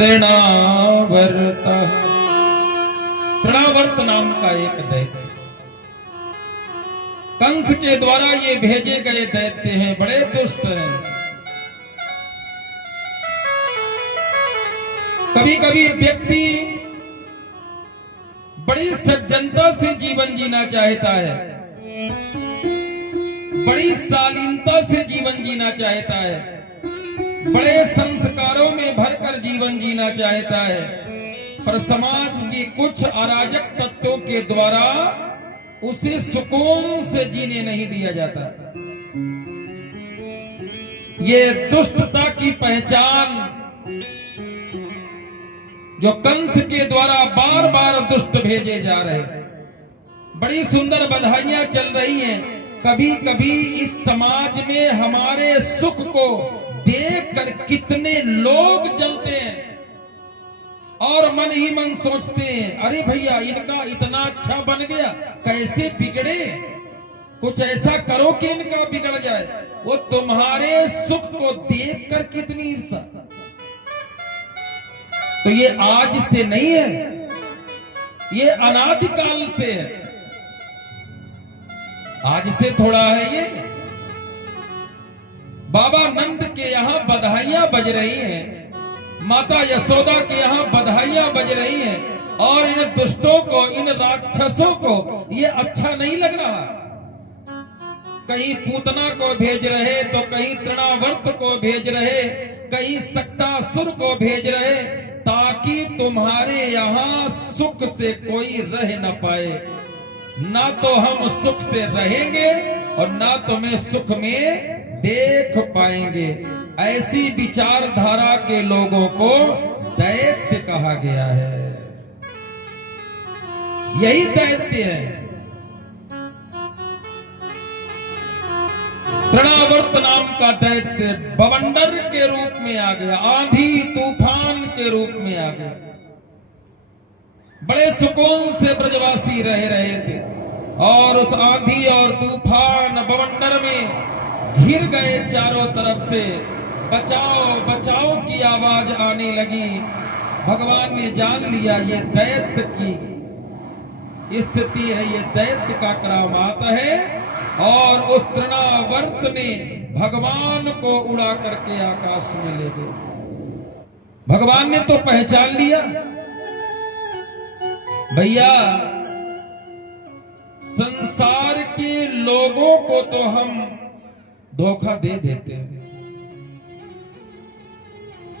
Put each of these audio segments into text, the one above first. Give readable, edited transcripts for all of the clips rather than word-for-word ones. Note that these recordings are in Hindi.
तृणावर्त। तृणावर्त नाम का एक दैत्य, कंस के द्वारा ये भेजे गए दैत्य हैं, बड़े दुष्ट हैं। कभी कभी व्यक्ति बड़ी सज्जनता से जीवन जीना चाहता है, बड़ी शालीनता से जीवन जीना चाहता है, बड़े संस्कारों में भरकर जीवन जीना चाहता है, पर समाज के कुछ अराजक तत्वों के द्वारा उसे सुकून से जीने नहीं दिया जाता। ये दुष्टता की पहचान जो कंस के द्वारा बार बार दुष्ट भेजे जा रहे, बड़ी सुंदर बधाइयां चल रही हैं। कभी कभी इस समाज में हमारे सुख को देखकर कितने लोग जलते हैं और मन ही मन सोचते हैं, अरे भैया इनका इतना अच्छा बन गया, कैसे बिगड़े, कुछ ऐसा करो कि इनका बिगड़ जाए। वो तुम्हारे सुख को देखकर कितनी ईर्ष्या। तो ये आज से नहीं है, ये अनादिकाल से है। आज से थोड़ा है ये। बाबा नंद के यहाँ बधाइयां बज रही हैं, माता यशोदा के यहाँ बधाइयां बज रही हैं, और इन दुष्टों को, इन राक्षसों को ये अच्छा नहीं लग रहा। कहीं पूतना को भेज रहे, तो कहीं तृणावर्त को भेज रहे, कहीं सक्टासुर को भेज रहे, ताकि तुम्हारे यहाँ सुख से कोई रह न पाए। ना तो हम सुख से रहेंगे और ना तुम्हें सुख में देख पाएंगे। ऐसी विचारधारा के लोगों को दैत्य कहा गया है। यही दैत्य है। तृणावर्त नाम का दैत्य बवंडर के रूप में आ गया, आंधी तूफान के रूप में आ गया। बड़े सुकून से ब्रजवासी रह रहे थे और उस आंधी और तूफान बवंडर में घिर गए। चारों तरफ से बचाओ बचाओ की आवाज आने लगी। भगवान ने जान लिया ये दैत्य की स्थिति है, ये दैत्य का करामात है, और उस तृणावर्त ने भगवान को उड़ा करके आकाश में ले गए। भगवान ने तो पहचान लिया, भैया संसार के लोगों को तो हम धोखा दे देते हैं,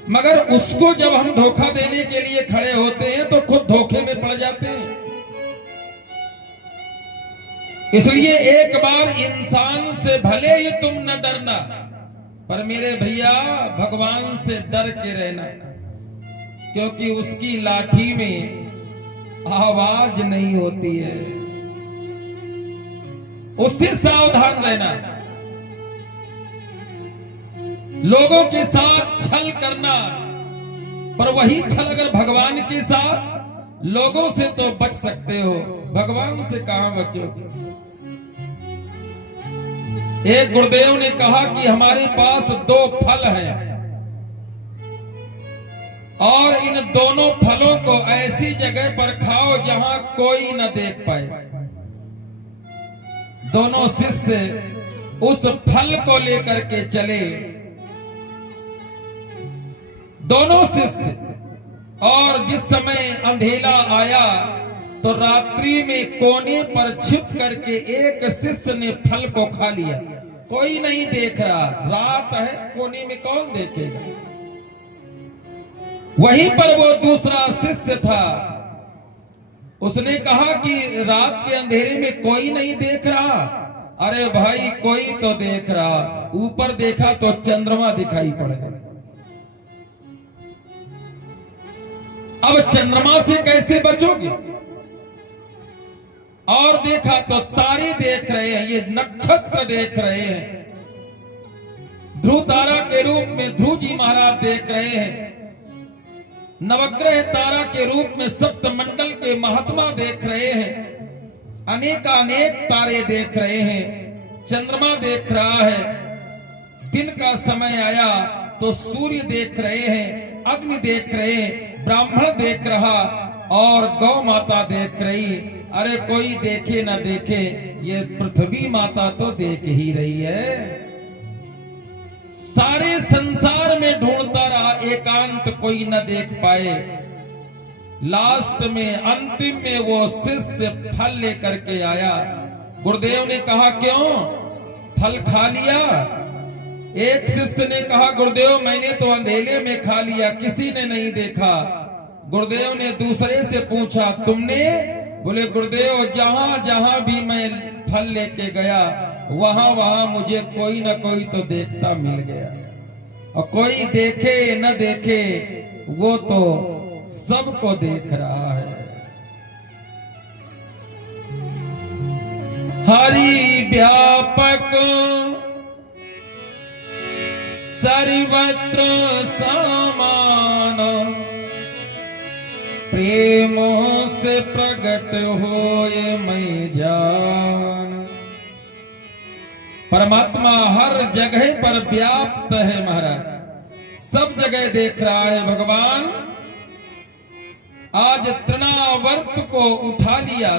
मगर उसको जब हम धोखा देने के लिए खड़े होते हैं तो खुद धोखे में पड़ जाते हैं। इसलिए एक बार इंसान से भले ही तुम न डरना, पर मेरे भैया भगवान से डर के रहना, क्योंकि उसकी लाठी में आवाज नहीं होती है। उससे सावधान रहना। लोगों के साथ छल करना, पर वही छल अगर भगवान के साथ, लोगों से तो बच सकते हो, भगवान से कहां बचोगे। एक गुरुदेव ने कहा कि हमारे पास दो फल हैं और इन दोनों फलों को ऐसी जगह पर खाओ जहां कोई न देख पाए। दोनों शिष्य उस फल को लेकर के चले, दोनों शिष्य, और जिस समय अंधेरा आया तो रात्रि में कोने पर छिप करके एक शिष्य ने फल को खा लिया। कोई नहीं देख रहा, रात है, कोने में कौन देखेगा। वहीं पर वो दूसरा शिष्य था, उसने कहा कि रात के अंधेरे में कोई नहीं देख रहा। अरे भाई कोई तो देख रहा। ऊपर देखा तो चंद्रमा दिखाई पड़ गया। अब चंद्रमा से कैसे बचोगे। और देखा तो तारे देख रहे हैं, ये नक्षत्र देख रहे हैं। ध्रुव तारा के रूप में ध्रुव जी महाराज देख रहे हैं। नवग्रह तारा के रूप में सप्तमंडल के महात्मा देख रहे हैं। अनेकानेक तारे देख रहे हैं। चंद्रमा देख रहा है। दिन का समय आया तो सूर्य देख रहे हैं। अग्नि देख रहे, ब्राह्मण देख रहा और गौ माता देख रही। अरे कोई देखे न देखे, ये पृथ्वी माता तो देख ही रही है। सारे संसार में ढूंढता रहा, एकांत कोई न देख पाए। लास्ट में, अंतिम में वो शिष्य फल लेकर के आया। गुरुदेव ने कहा क्यों फल खा लिया? एक शिष्य ने कहा गुरुदेव मैंने तो अंधेरे में खा लिया, किसी ने नहीं देखा। गुरुदेव ने दूसरे से पूछा तुमने? बोले गुरुदेव जहां जहां भी मैं फल लेके गया वहां वहां मुझे कोई न कोई तो देखता मिल गया। और कोई देखे न देखे वो तो सबको देख रहा है। हरि व्यापक सर्वत्र समान, प्रेमों से प्रकट होए मैं जान। परमात्मा हर जगह पर व्याप्त है महाराज, सब जगह देख रहा है भगवान। आज तृणावर्त को उठा लिया,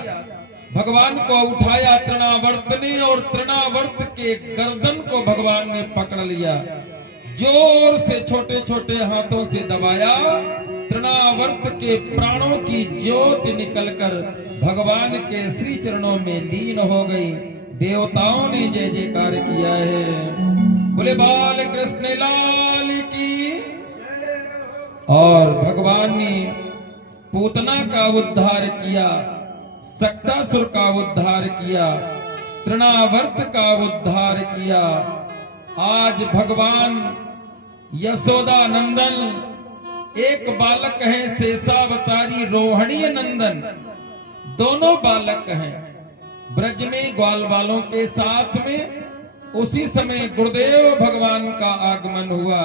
भगवान को उठाया तृणावर्त ने, और तृणावर्त के गर्दन को भगवान ने पकड़ लिया, जोर से छोटे छोटे हाथों से दबाया। तृणावर्त के प्राणों की ज्योति निकलकर भगवान के श्री चरणों में लीन हो गई। देवताओं ने जय जयकार किया है। बोले बाल कृष्ण लाल की। और भगवान ने पूतना का उद्धार किया, सक्टासुर का उद्धार किया, तृणावर्त का उद्धार किया। आज भगवान यशोदा नंदन, एक बालक है शेषावतारी रोहिणी नंदन, दोनों बालक हैं ब्रज में ग्वाल वालों के साथ में। उसी समय गुरुदेव भगवान का आगमन हुआ।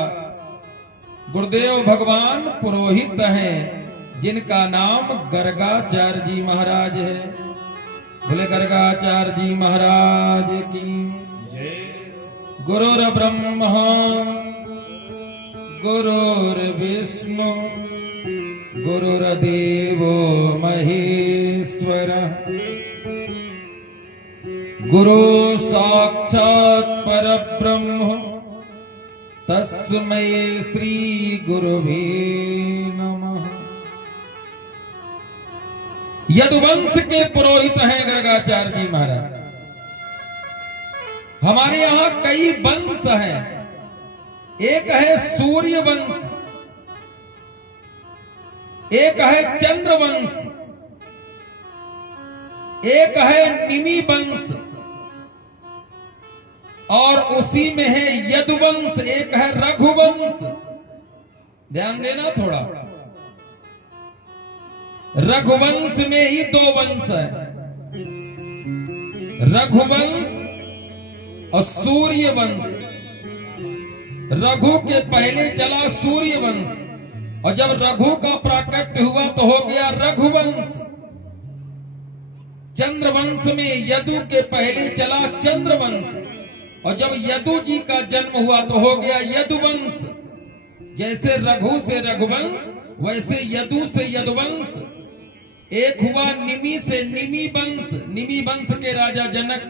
गुरुदेव भगवान पुरोहित हैं जिनका नाम गर्गाचार्य जी महाराज है। बोले गर्गाचार्य जी महाराज की जय। गुरुर ब्रह्मा गुरुर्विष्णु गुरुर्देवो महेश्वर, गुरु साक्षात् परब्रह्म तस्मै श्री गुरुवे नमः। यदुवंश के पुरोहित हैं गर्गाचार्य जी महाराज। हमारे यहां कई वंश हैं। एक है सूर्य वंश, एक है चंद्र वंश, एक है निमि वंश, और उसी में है यदुवंश, एक है रघुवंश। ध्यान देना थोड़ा, रघुवंश में ही दो वंश है, रघुवंश और सूर्य वंश। रघु के पहले चला सूर्य वंश, और जब रघु का प्राकट्य हुआ तो हो गया रघुवंश। चंद्रवंश में यदु के पहले चला चंद्रवंश, और जब यदु जी का जन्म हुआ तो हो गया यदुवंश। जैसे रघु से रघुवंश, वैसे यदु से यदुवंश। एक हुआ निमि से निमि वंश, निमि वंश के राजा जनक,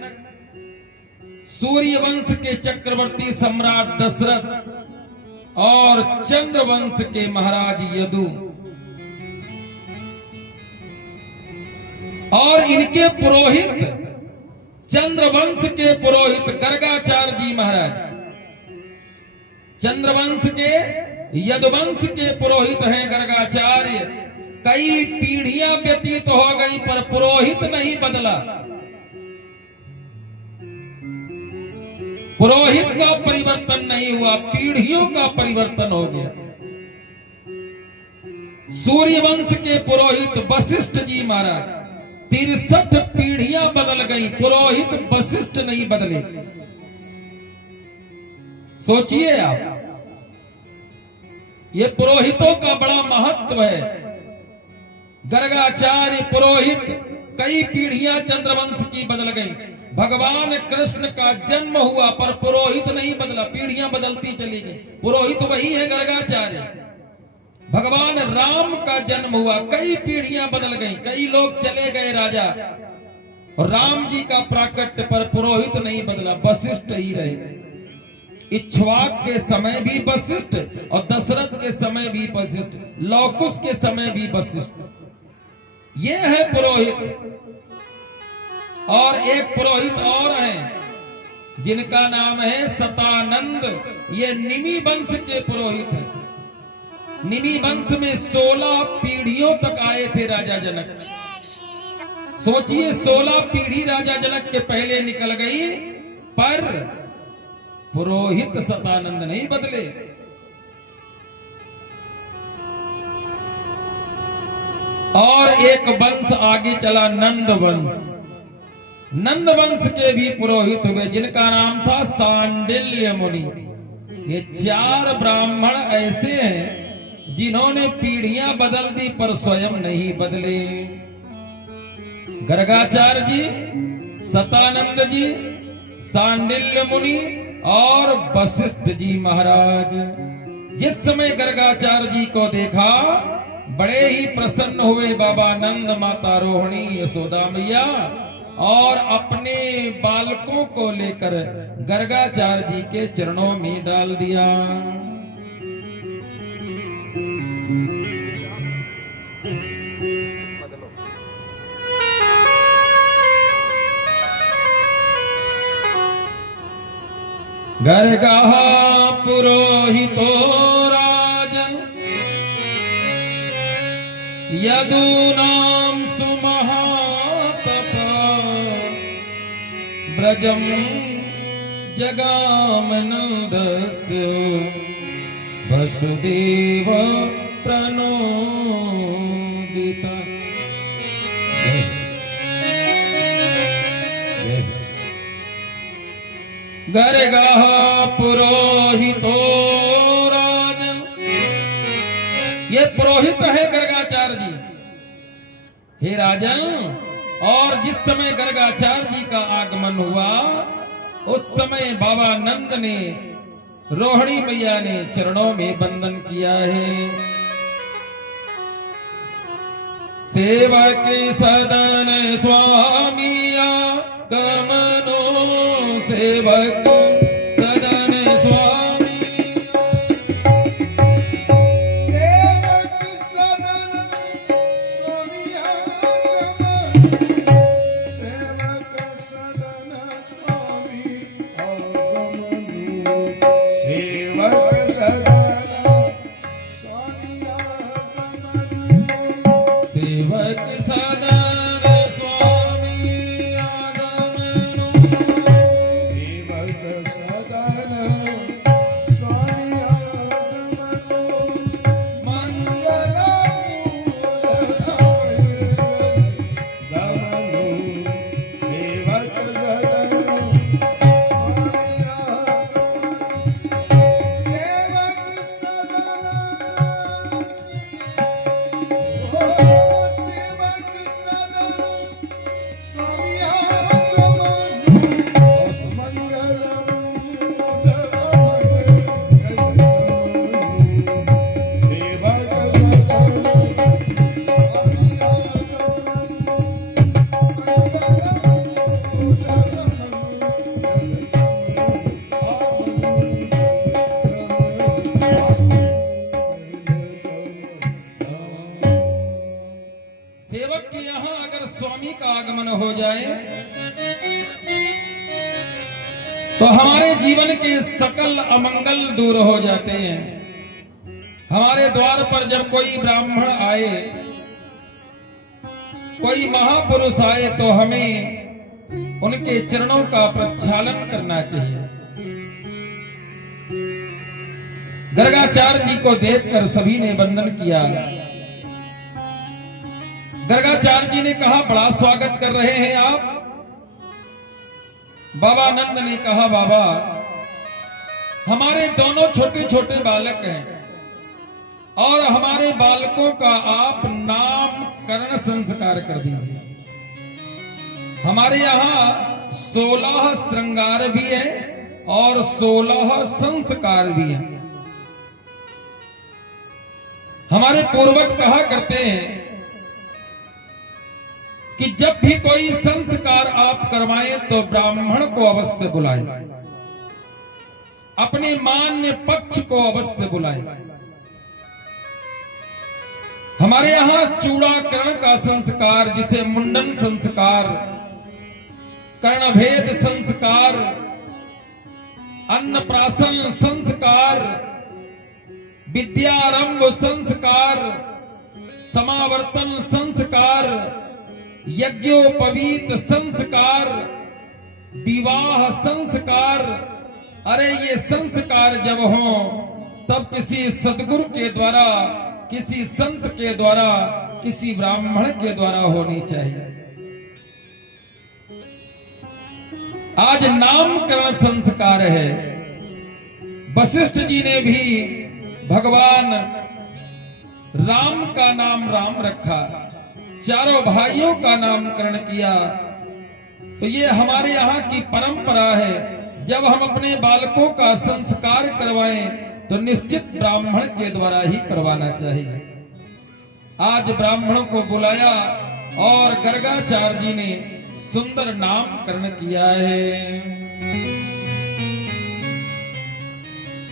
सूर्य वंश के चक्रवर्ती सम्राट दशरथ, और चंद्र वंश के महाराज यदु। और इनके पुरोहित, चंद्रवंश के पुरोहित गर्गाचार्य जी महाराज, चंद्रवंश के यदुवंश के पुरोहित हैं गर्गाचार्य। कई पीढ़ियां व्यतीत हो गई पर पुरोहित नहीं बदला। पुरोहित का परिवर्तन नहीं हुआ, पीढ़ियों का परिवर्तन हो गया। सूर्य वंश के पुरोहित वशिष्ठ जी महाराज, 63 पीढ़ियां बदल गई, पुरोहित वशिष्ठ नहीं बदले। सोचिए आप, ये पुरोहितों का बड़ा महत्व है। गर्गाचार्य पुरोहित, कई पीढ़ियां चंद्रवंश की बदल गई। भगवान कृष्ण का जन्म हुआ पर पुरोहित नहीं बदला, पीढ़ियां बदलती चली गई। पुरोहित वही है गर्गाचार्य। भगवान राम का जन्म हुआ, कई पीढ़ियां बदल गई, कई लोग चले गए राजा, और राम जी का प्राकट्य पर पुरोहित नहीं बदला, वशिष्ठ ही रहे। इक्ष्वाक के समय भी वशिष्ठ, और दशरथ के समय भी वशिष्ठ, लौकुश के समय भी वशिष्ठ। ये है पुरोहित। और एक पुरोहित और हैं जिनका नाम है सतानंद। ये निमि वंश के पुरोहित हैं। निमि वंश में 16 पीढ़ियों तक आए थे राजा जनक। सोचिए 16 पीढ़ी राजा जनक के पहले निकल गई, पर पुरोहित सतानंद नहीं बदले। और एक वंश आगे चला, नंद वंश। नंद वंश के भी पुरोहित हुए जिनका नाम था सांडिल्य मुनि। ये 4 ब्राह्मण ऐसे हैं जिन्होंने पीढ़ियां बदल दी पर स्वयं नहीं बदले। गर्गाचार्य जी, सतानंद जी, सांडिल्य मुनि और वशिष्ठ जी महाराज। जिस समय गर्गाचार्य जी को देखा बड़े ही प्रसन्न हुए बाबा नंद, माता रोहिणी, यशोदा मैया, और अपने बालकों को लेकर गर्गाचार्य जी के चरणों में डाल दिया। गर्गा पुरोहितो राजन यदूनां सुमहातप ब्रजम जगामनन्दस्य वसुदेव प्रणोदिता। गर्गा पुरोहितो राजन, ये पुरोहित है गर्गाचार्य जी। हे राजन, और जिस समय गर्गाचार्य जी का आगमन हुआ उस समय बाबा नंद ने, रोहिणी मैया ने चरणों में वंदन किया है। सेवक सदन स्वामी आगमनो, सेवक सदन स्वामी, सेवक सदन स्वामी आगमनो, सेवक सदन स्वामी आगमनो, सेवक सदन स्वामी आगमनो, सेवक सदन स्वामी आगमनो, सेवक सदन स्वामी आगमनो, मंगलमूलमनो, सेवक सदन स्वामी आगमनो, सेवक सदन, सेवक सदन स्वामी आगमनो, सेवक के यहाँ अगर स्वामी का आगमन हो जाए तो हमारे जीवन के सकल अमंगल दूर हो जाते हैं। हमारे द्वार पर जब कोई ब्राह्मण आए, कोई महापुरुष आए, तो हमें उनके चरणों का प्रक्षालन करना चाहिए। गर्गाचार्य जी को देखकर सभी ने वंदन किया। गर्गाचार्य जी ने कहा, बड़ा स्वागत कर रहे हैं आप। बाबा नंद ने कहा, बाबा हमारे दोनों छोटे छोटे बालक हैं और हमारे बालकों का आप नामकरण संस्कार कर दीजिए। हमारे यहाँ 16 श्रृंगार भी है और 16 संस्कार भी है। हमारे पूर्वज कहा करते हैं कि जब भी कोई संस्कार आप करवाएं तो ब्राह्मण को अवश्य बुलाएं, अपने मान्य पक्ष को अवश्य बुलाएं। हमारे यहां चूड़ाकरण का संस्कार, जिसे मुंडन संस्कार, कर्णभेद संस्कार, अन्नप्राशन संस्कार, विद्यारंभ संस्कार, समावर्तन संस्कार, यज्ञोपवीत संस्कार, विवाह संस्कार, अरे ये संस्कार जब हों तब किसी सदगुरु के द्वारा, किसी संत के द्वारा, किसी ब्राह्मण के द्वारा होनी चाहिए। आज नामकरण संस्कार है। वशिष्ठ जी ने भी भगवान राम का नाम राम रखा, चारों भाइयों का नामकरण किया। तो ये हमारे यहाँ की परंपरा है। जब हम अपने बालकों का संस्कार करवाएं तो निश्चित ब्राह्मण के द्वारा ही करवाना चाहिए। आज ब्राह्मणों को बुलाया और गर्गाचार्य जी ने सुंदर नामकरण किया है।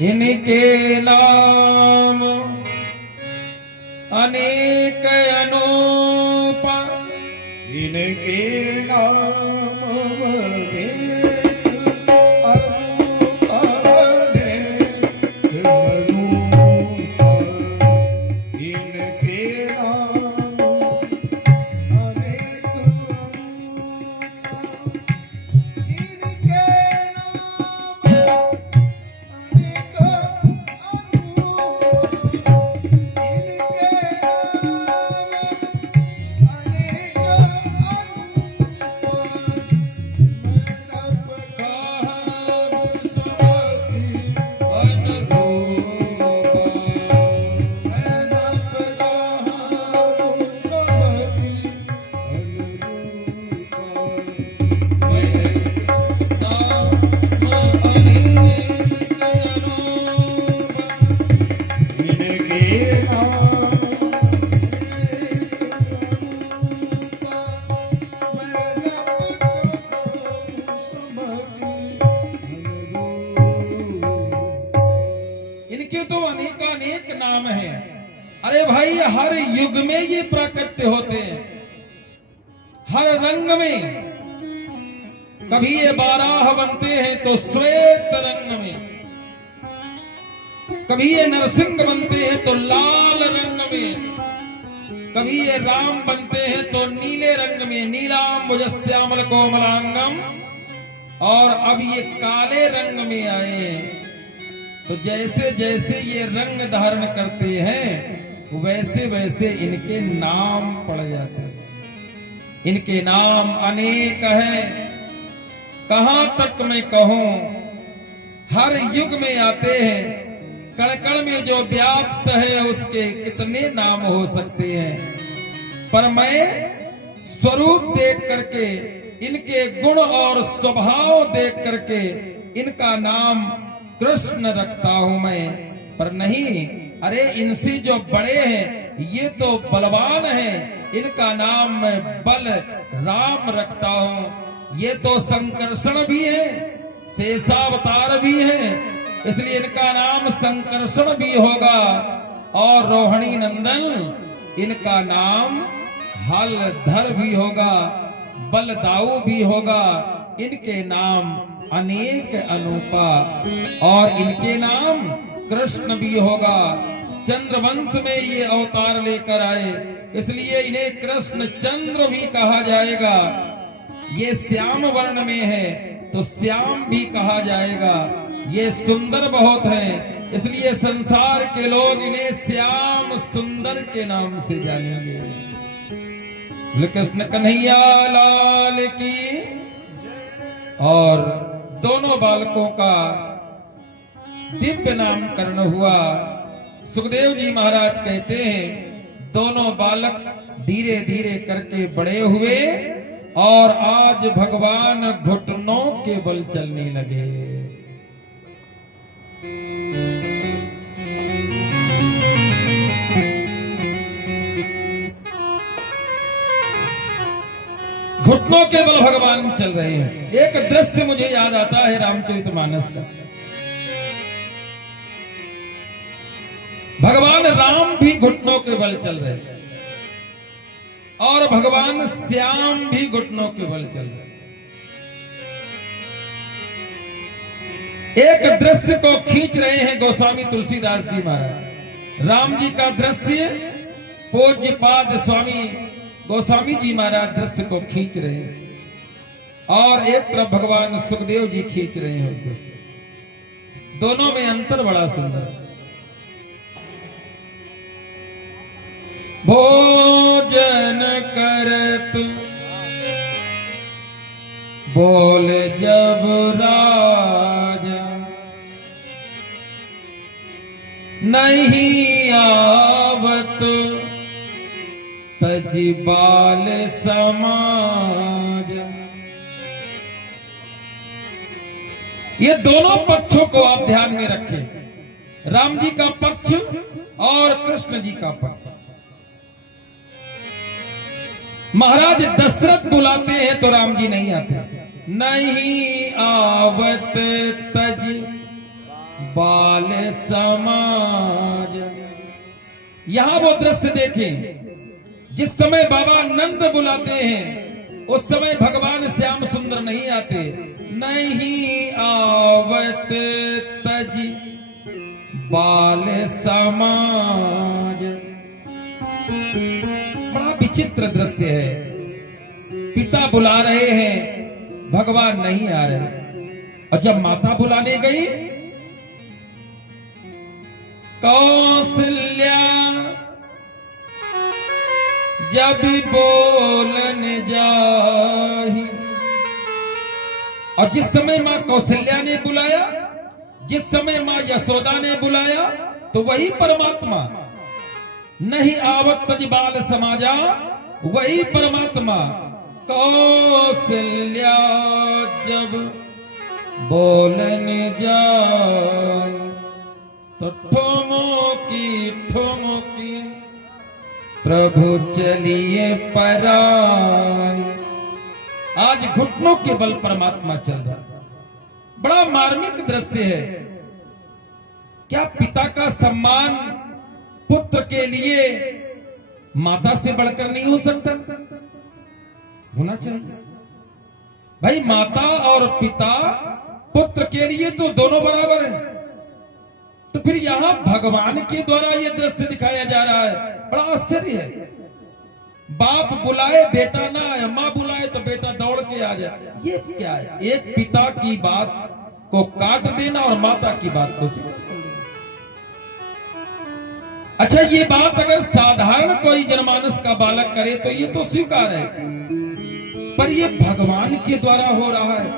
इनके नाम अनेक अनूप, इनके नाम अरे भाई, हर युग में ये प्राकट्य होते हैं, हर रंग में। कभी ये बाराह बनते हैं तो श्वेत रंग में, कभी ये नरसिंह बनते हैं तो लाल रंग में, कभी ये राम बनते हैं तो नीले रंग में, नीलांबुजश्यामल कोमलांगम। और अब ये काले रंग में आए हैं। तो जैसे जैसे ये रंग धारण करते हैं वैसे वैसे इनके नाम पड़ जाते हैं। इनके नाम अनेक हैं, कहां तक मैं कहूं। हर युग में आते हैं, कण कण में जो व्याप्त है उसके कितने नाम हो सकते हैं। पर मैं स्वरूप देख करके, इनके गुण और स्वभाव देख करके इनका नाम कृष्ण रखता हूं मैं। पर नहीं, अरे इनसे जो बड़े हैं ये तो बलवान हैं, इनका नाम मैं बल राम रखता हूं। ये तो संकर्षण भी है, शेषावतार भी है, इसलिए इनका नाम संकर्षण भी होगा। और रोहिणी नंदन इनका नाम हलधर भी होगा, बलदाऊ भी होगा। इनके नाम अनेक अनूपा, और इनके नाम कृष्ण भी होगा। चंद्रवंश में ये अवतार लेकर आए, इसलिए इन्हें कृष्ण चंद्र भी कहा जाएगा। ये श्याम वर्ण में है तो श्याम भी कहा जाएगा। ये सुंदर बहुत हैं, इसलिए संसार के लोग इन्हें श्याम सुंदर के नाम से जानेंगे। कृष्ण कन्हैया लाल की। और दोनों बालकों का दिव्य नामकरण हुआ। सुखदेव जी महाराज कहते हैं दोनों बालक धीरे धीरे करके बड़े हुए और आज भगवान घुटनों के बल चलने लगे। घुटनों के बल भगवान चल रहे हैं। एक दृश्य मुझे याद आता है रामचरितमानस का। भगवान राम भी घुटनों के बल चल रहे हैं और भगवान श्याम भी घुटनों के बल चल रहे हैं। एक दृश्य को खींच रहे हैं गोस्वामी तुलसीदास जी महाराज। राम जी का दृश्य पूज्यपाद स्वामी गोस्वामी जी महाराज दृश्य को खींच रहे हैं और एक तरफ भगवान सुखदेव जी खींच रहे हैं उस दृश्य। दोनों में अंतर बड़ा सुंदर। भोजन करत बोल जब राजा नहीं आवत तजी बाल समाज। ये दोनों पक्षों को आप ध्यान में रखें, राम जी का पक्ष और कृष्ण जी का पक्ष। महाराज दशरथ बुलाते हैं तो राम जी नहीं आते। नहीं आवत तज बाल समाज। यहां वो दृश्य देखें, जिस समय बाबा नंद बुलाते हैं उस समय भगवान श्याम सुंदर नहीं आते। नहीं आवत तज बाल समाज। बड़ा विचित्र दृश्य है। पिता बुला रहे हैं, भगवान नहीं आ रहे। और जब माता बुलाने गई, कौशल्या जब बोलन जाही। और जिस समय मां कौशल्या ने बुलाया, जिस समय मां यशोदा ने बुलाया, तो वही परमात्मा। नहीं आवत तज बाल समाजा, वही परमात्मा। कौशल्या जब बोलन जाए तो ठुमकी प्रभु चलिए पराई। आज घुटनों के बल परमात्मा चल रहा है। बड़ा मार्मिक दृश्य है। क्या पिता का सम्मान पुत्र के लिए माता से बढ़कर नहीं हो सकता? होना चाहिए भाई। माता और पिता पुत्र के लिए तो दोनों बराबर हैं। तो फिर यहां भगवान के द्वारा यह दृश्य दिखाया जा रहा है। बड़ा आश्चर्य है। बाप बुलाए बेटा ना आए, मां बुलाए तो बेटा दौड़ के आ जाए। ये क्या है? एक पिता की बात को काट देना और माता की बात को स्वीकार कर लेना। अच्छा, ये बात अगर साधारण कोई जनमानस का बालक करे तो ये तो स्वीकार है, पर ये भगवान के द्वारा हो रहा है।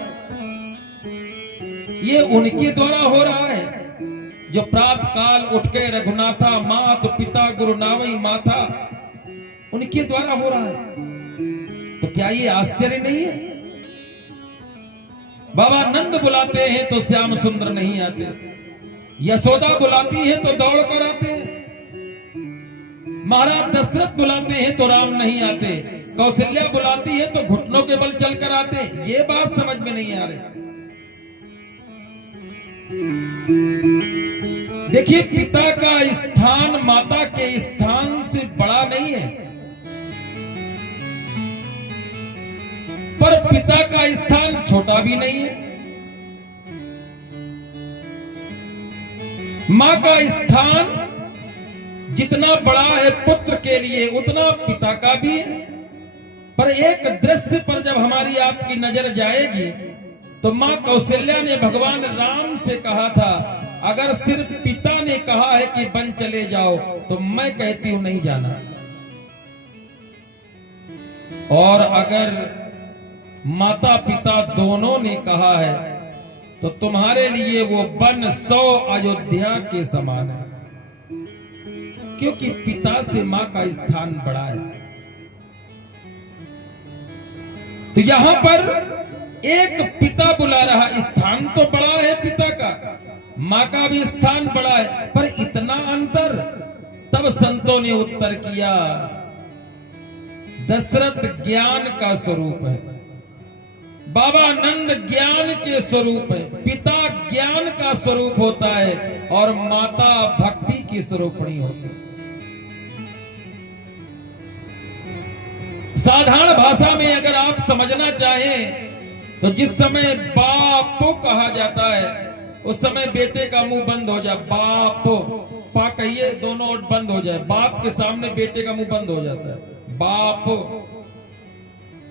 ये उनके द्वारा हो रहा है जो प्रातः काल उठ के रघुनाथा मात पिता गुरु नावई माथा, उनके द्वारा हो रहा है। तो क्या ये आश्चर्य नहीं है? बाबा नंद बुलाते हैं तो श्याम सुंदर नहीं आते। यशोदा बुलाती है तो दौड़ कर आते हैं। महाराज दशरथ बुलाते हैं तो राम नहीं आते। कौशल्या बुलाती है तो घुटनों के बल चलकर आते। ये बात समझ में नहीं आ रही। देखिए, पिता का स्थान माता के स्थान से बड़ा नहीं है, पर पिता का स्थान छोटा भी नहीं है। मां का स्थान जितना बड़ा है पुत्र के लिए, उतना पिता का भी है। पर एक दृश्य पर जब हमारी आपकी नजर जाएगी तो मां कौशल्या ने भगवान राम से कहा था, अगर सिर्फ पिता ने कहा है कि बन चले जाओ तो मैं कहती हूं नहीं जाना, और अगर माता पिता दोनों ने कहा है तो तुम्हारे लिए वो वन 100 अयोध्या के समान है, क्योंकि पिता से मां का स्थान बड़ा है। तो यहां पर एक पिता बुला रहा, स्थान तो बड़ा है पिता का, मां का भी स्थान बड़ा है, पर इतना अंतर। तब संतों ने उत्तर किया, दशरथ ज्ञान का स्वरूप है, बाबा नंद ज्ञान के स्वरूप है, पिता ज्ञान का स्वरूप होता है और माता भक्ति की स्वरूपणी होती है। साधारण भाषा में अगर आप समझना चाहें तो जिस समय बाप कहा जाता है उस समय बेटे का मुंह बंद हो जाए, बाप पा कहिए दोनों ओर बंद हो जाए, बाप के सामने बेटे का मुंह बंद हो जाता है, बाप।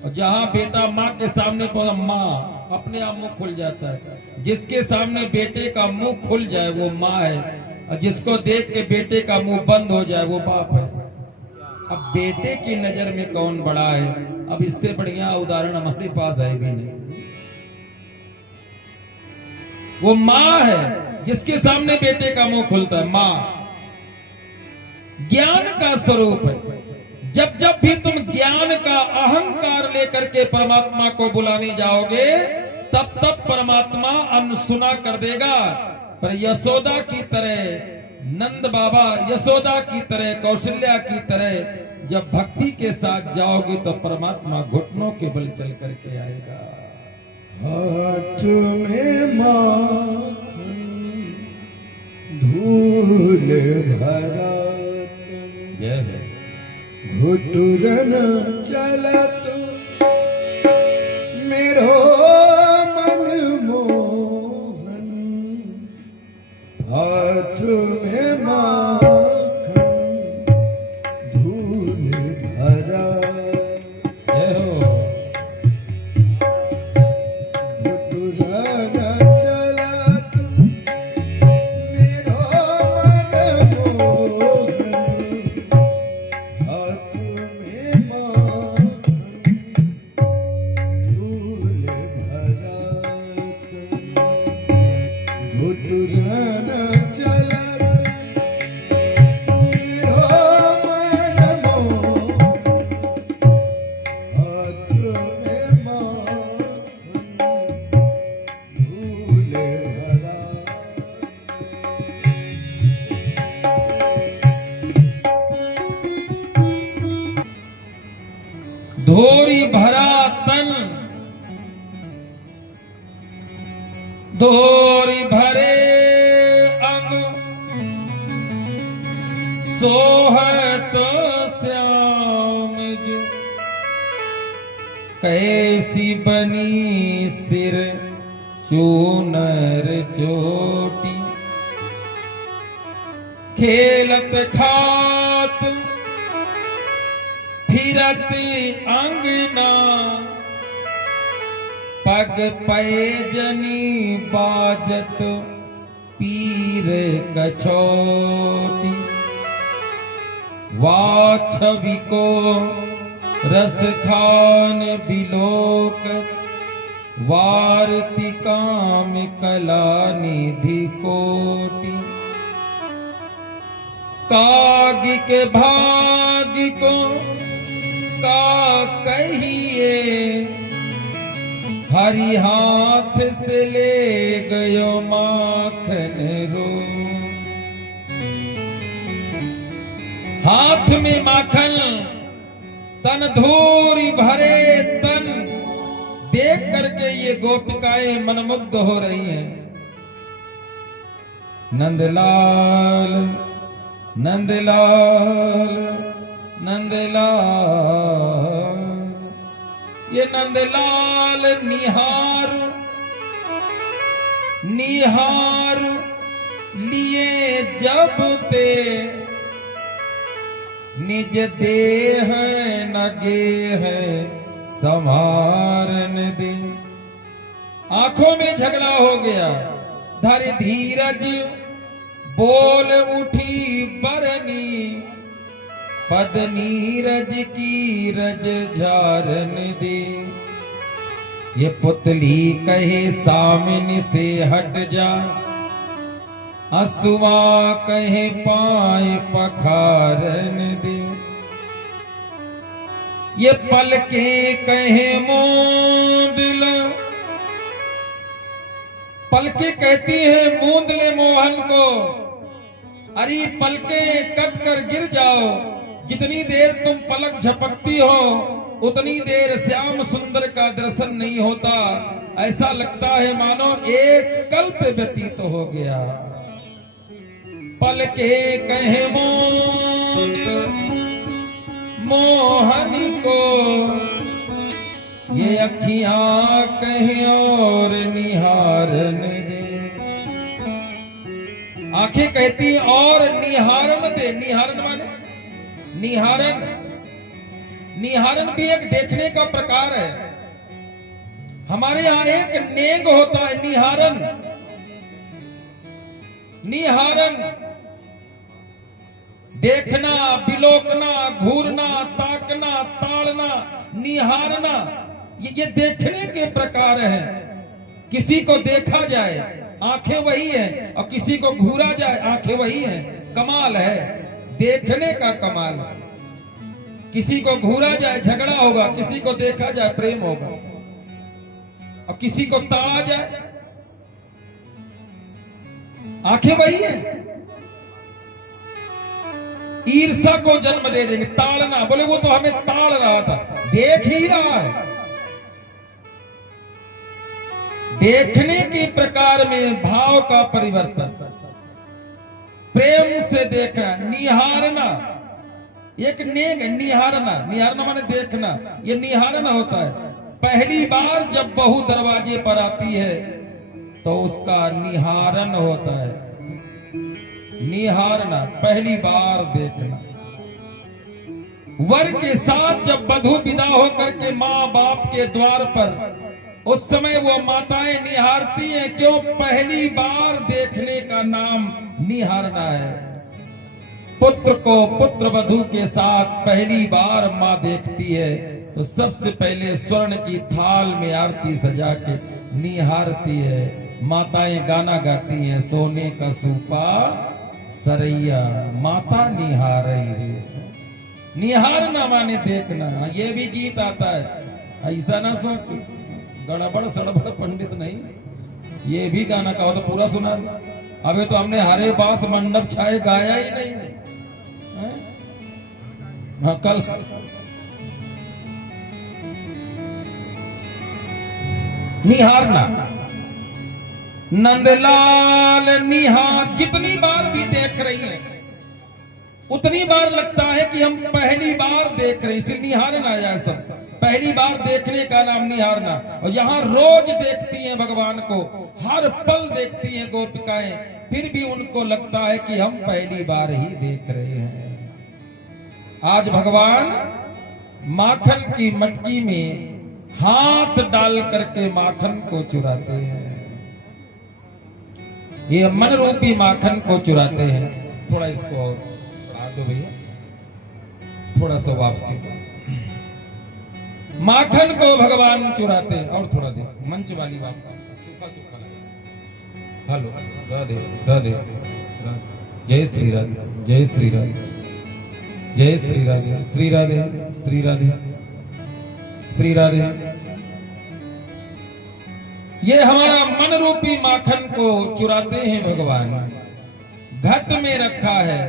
और जहां बेटा माँ के सामने तो माँ अपने आप मुंह खुल जाता है। जिसके सामने बेटे का मुंह खुल जाए वो माँ है, और जिसको देख के बेटे का मुंह बंद हो जाए वो बाप है। अब बेटे की नजर में कौन बड़ा है? अब इससे बढ़िया उदाहरण हमारे पास है भी नहीं। वो माँ है जिसके सामने बेटे का मुंह खुलता है, माँ ज्ञान का स्वरूप है। जब जब भी तुम ज्ञान का अहंकार लेकर के परमात्मा को बुलाने जाओगे तब तब परमात्मा अनसुना कर देगा। पर यशोदा की तरह, नंद बाबा यशोदा की तरह, कौशल्या की तरह जब भक्ति के साथ जाओगे तो परमात्मा घुटनों के बल चल करके आएगा। हाथ में माखन धूल भरा जय है। घुटुरन चलत मेरो मन मोहन। हाथ में माखन धूल भरा जय हो। धोरी भरा तन, धोरी भरे अंग, सोहत श्याम जो। कैसी बनी सिर चूनर चोटी, खेलत खात फिरत अंगना। पग पैजनी बाजत पीर कछोटी। वाछवि को रस खान बिलोक, वारती काम कला निधि कोटि। कागी के भाग्य को का कहिए, हरि हाथ से ले गयो माखन रो। हाथ में माखन, तन धूरी भरे तन, देख करके ये गोपिकाएं मनमुग्ध हो रही हैं। नंदलाल नंदलाल नंदलाल, ये नंदलाल निहार निहार लिए जब ते, निज देह न गेह संभारन दे। आंखों में झगड़ा हो गया, धर धीरज बोल उठी बरनी। पद नीरज की रज झारन दे। ये पुतली कहे सामने से हट जा, असुआ कहे पाए पखारन दे। ये पलके कहे मूंद लो, पलके कहती है मूंद ले मोहन को। अरे पलके कट कर गिर जाओ, जितनी देर तुम पलक झपकती हो उतनी देर श्याम सुंदर का दर्शन नहीं होता। ऐसा लगता है मानो एक कल्प व्यतीत हो गया। पल के कहे मोहन को ये अखियां कहीं और निहारन दे। आंखें कहती और निहारन दे। निहारन माने निहारन, निहारन भी एक देखने का प्रकार है। हमारे यहां एक नेग होता है निहारन। निहारन देखना, बिलोकना, घूरना, ताकना, ताड़ना, निहारना, ये देखने के प्रकार है। किसी को देखा जाए आंखें वही है, और किसी को घूरा जाए आंखें वही है। कमाल है देखने का कमाल। किसी को घूरा जाए झगड़ा होगा, किसी को देखा जाए प्रेम होगा, और किसी को ताड़ा जाए आंखें वही है। ईर्षा को जन्म दे देंगे। ताड़ना बोले वो तो हमें ताड़ रहा था, देख ही रहा है। देखने के प्रकार में भाव का परिवर्तन, प्रेम से देखना, निहारना एक नेग। निहारना, निहारना माने देखना, ये निहारना होता है। पहली बार जब बहू दरवाजे पर आती है तो उसका निहारन होता है। निहारना पहली बार देखना। वर के साथ जब वधू विदा होकर के माँ बाप के द्वार पर, उस समय वो माताएं निहारती हैं। क्यों? पहली बार देखने का नाम निहारना है। पुत्र को पुत्र वधू के साथ पहली बार माँ देखती है तो सबसे पहले स्वर्ण की थाल में आरती सजा के निहारती है। माताएं गाना गाती हैं, सोने का सूपा सरैया माता निहारई रे। निहारना माने देखना। ये भी गीत आता है, ऐसा ना सोचो गड़बड़ सड़बड़ पंडित नहीं। ये भी गाना कहो तो पूरा सुना। अबे तो हमने हरे बांस मंडप छाए गाया ही नहीं है? हाँ कल निहारना। नंदलाल निहार जितनी बार भी देख रही है उतनी बार लगता है कि हम पहली बार देख रहे हैं, इसलिए निहारना आया सब। पहली बार देखने का नाम निहारना। और यहाँ रोज देखती हैं भगवान को, हर पल देखती हैं गोपिकाएं, फिर भी उनको लगता है कि हम पहली बार ही देख रहे हैं। आज भगवान माखन की मटकी में हाथ डाल करके माखन को चुराते हैं। ये मन रूपी माखन को चुराते हैं। थोड़ा इसको और बढ़ा दो भैया, थोड़ा सा वापसी। माखन को भगवान चुराते हैं। और थोड़ा दे, मंच वाली बात सूखा सूखा लगे। हेलो राधे राधे। जय श्री राधे, जय श्री राधे, जय श्री राधे, श्री राधे, श्री राधे, श्री राधे। ये हमारा मन रूपी माखन को चुराते हैं भगवान। घट में रखा है,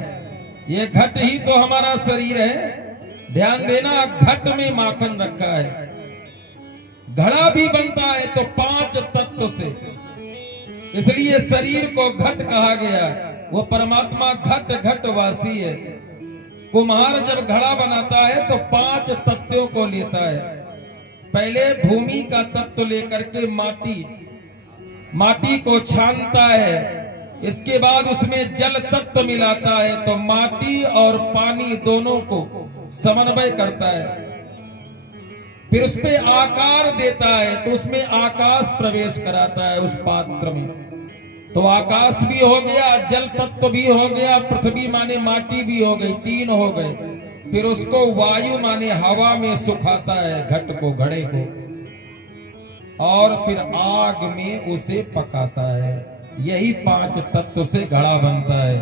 ये घट ही तो हमारा शरीर है। ध्यान देना, घट में माखन रखा है। घड़ा भी बनता है तो 5 तत्व से, इसलिए शरीर को घट कहा गया। वो परमात्मा घट घट वासी है। कुम्हार जब घड़ा बनाता है तो 5 तत्वों को लेता है। पहले भूमि का तत्व लेकर के माटी को छानता है। इसके बाद उसमें जल तत्व मिलाता है तो माटी और पानी दोनों को समन्वय करता है। फिर उस पे आकार देता है तो उसमें आकाश प्रवेश कराता है उस पात्र में। तो आकाश भी हो गया, जल तत्व भी हो गया, पृथ्वी माने माटी भी हो गई, 3 हो गए। फिर उसको वायु माने हवा में सुखाता है घट को, घड़े को, और फिर आग में उसे पकाता है। यही 5 तत्व से घड़ा बनता है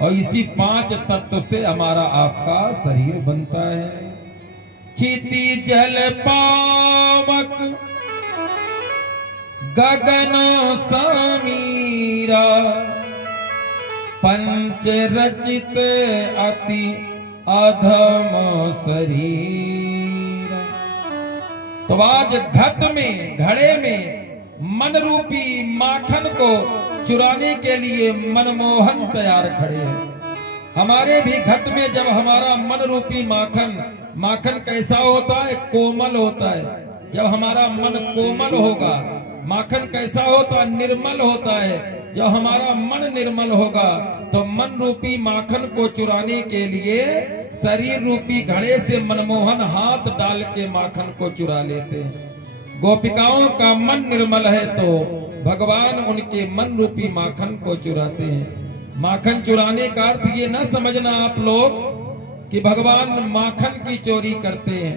और इसी 5 तत्व से हमारा आपका शरीर बनता है। क्षिति जल पावक गगन समीरा, पंच रचित अति अधम शरीर। तो आज घट में, घड़े में मन रूपी माखन को चुराने के लिए मनमोहन तैयार खड़े हैं। हमारे भी घट में जब हमारा मन रूपी माखन कैसा होता है? कोमल होता है। जब हमारा मन कोमल होगा, माखन कैसा होता है? निर्मल होता है। जब हमारा मन निर्मल होगा तो मन रूपी माखन को चुराने के लिए शरीर रूपी घड़े से मनमोहन हाथ डाल के माखन को चुरा लेते हैं। गोपिकाओं का मन निर्मल है तो भगवान उनके मन रूपी माखन को चुराते हैं। माखन चुराने का अर्थ ये न समझना आप लोग कि भगवान माखन की चोरी करते हैं।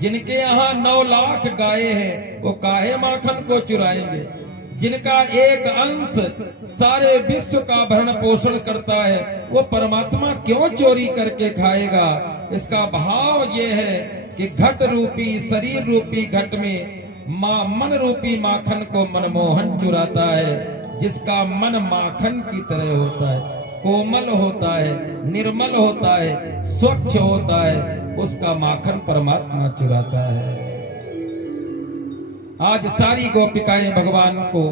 जिनके यहाँ 9 लाख गाय हैं वो काहे माखन को चुराएंगे? जिनका एक अंश सारे विश्व का भरण पोषण करता है वो परमात्मा क्यों चोरी करके खाएगा? इसका भाव ये है कि घट रूपी, शरीर रूपी घट में मन रूपी माखन को मनमोहन चुराता है। जिसका मन माखन की तरह होता है, कोमल होता है, निर्मल होता है, स्वच्छ होता है, उसका माखन परमात्मा चुराता है। आज सारी गोपिकाएं भगवान को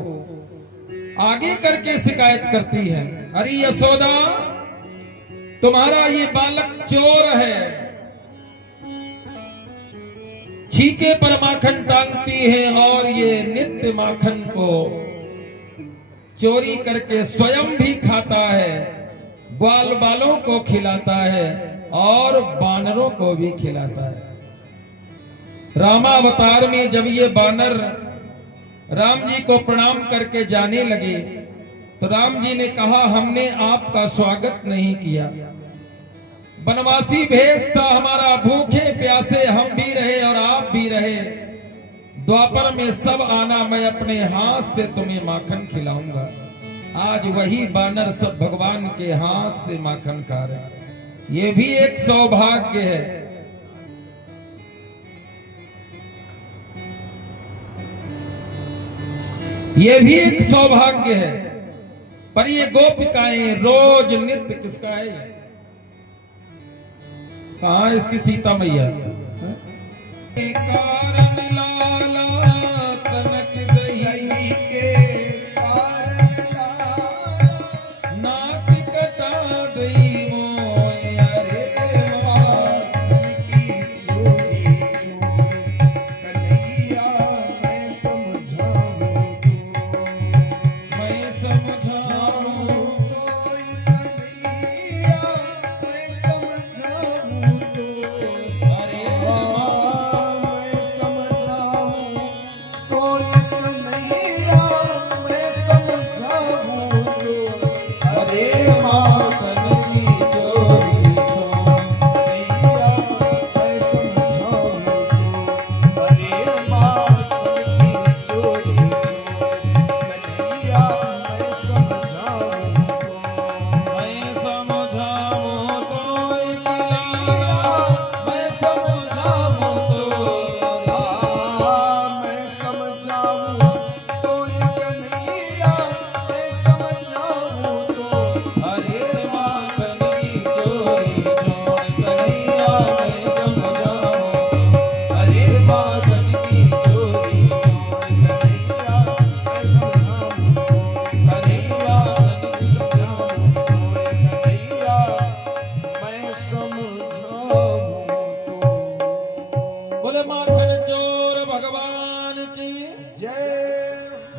आगे करके शिकायत करती हैं, अरे यशोदा, तुम्हारा ये बालक चोर है, छीके पर माखन टांगती है और ये नित्य माखन को चोरी करके स्वयं भी खाता है, ग्वाल बालों को खिलाता है और बानरों को भी खिलाता है। रामावतार में जब ये बानर राम जी को प्रणाम करके जाने लगे तो राम जी ने कहा, हमने आपका स्वागत नहीं किया। बनवासी भेष था हमारा, भूखे प्यासे हम भी रहे और आप भी रहे। द्वापर में सब आना, मैं अपने हाथ से तुम्हें माखन खिलाऊंगा। आज वही बानर सब भगवान के हाथ से माखन खा रहे। ये भी एक सौभाग्य है। ये भी एक सौभाग्य है। पर ये गोपिकाएं रोज नित्य किसका है? कहाँ इसकी सीता मैया? कारण लाला तनक दही के कारण लाला नाक कटा दई मोय, अरे माखन की चोरी चोर कन्हैया मैं समझाऊं तो, मैं समझाऊं तो कन्हैया मैं समझाऊं तो, अरे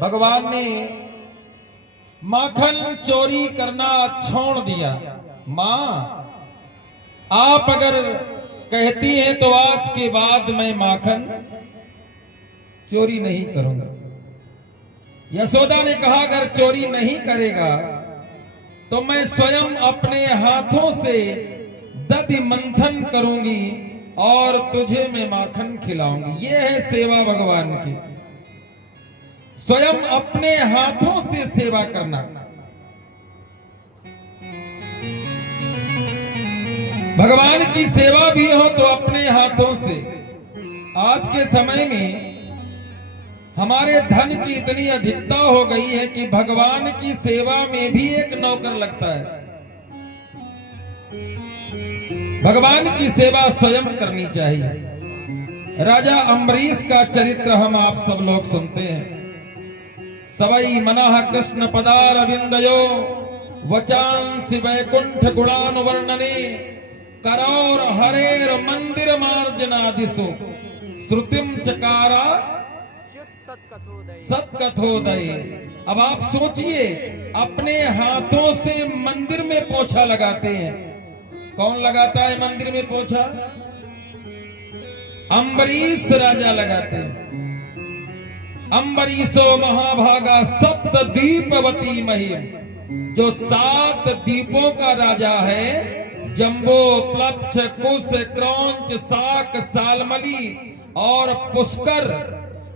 भगवान ने माखन चोरी करना छोड़ दिया। माँ, आप अगर कहती हैं तो आज के बाद मैं माखन चोरी नहीं करूंगा। यशोदा ने कहा अगर चोरी नहीं करेगा तो मैं स्वयं अपने हाथों से दधि मंथन करूंगी और तुझे मैं माखन खिलाऊंगी। ये है सेवा भगवान की, स्वयं अपने हाथों से सेवा करना। भगवान की सेवा भी हो तो अपने हाथों से। आज के समय में हमारे धन की इतनी अधिकता हो गई है कि भगवान की सेवा में भी एक नौकर लगता है। भगवान की सेवा स्वयं करनी चाहिए। राजा अम्बरीश का चरित्र हम आप सब लोग सुनते हैं। सवई मनः कृष्ण पदारविंदयो वचांसि वैकुंठ गुणानुवर्णने करौर हरेर मंदिर मार्जनादिशो श्रुतिम चकारा सत्कथोदय। अब आप सोचिए, अपने हाथों से मंदिर में पोछा लगाते हैं। कौन लगाता है मंदिर में पोछा? अम्बरीश राजा लगाते हैं। अम्बरीशो महाभागा सप्त दीपवती महिम, जो 7 दीपों का राजा है। जंबो प्लप्छ कुश क्रौंच साक सालमली और पुष्कर,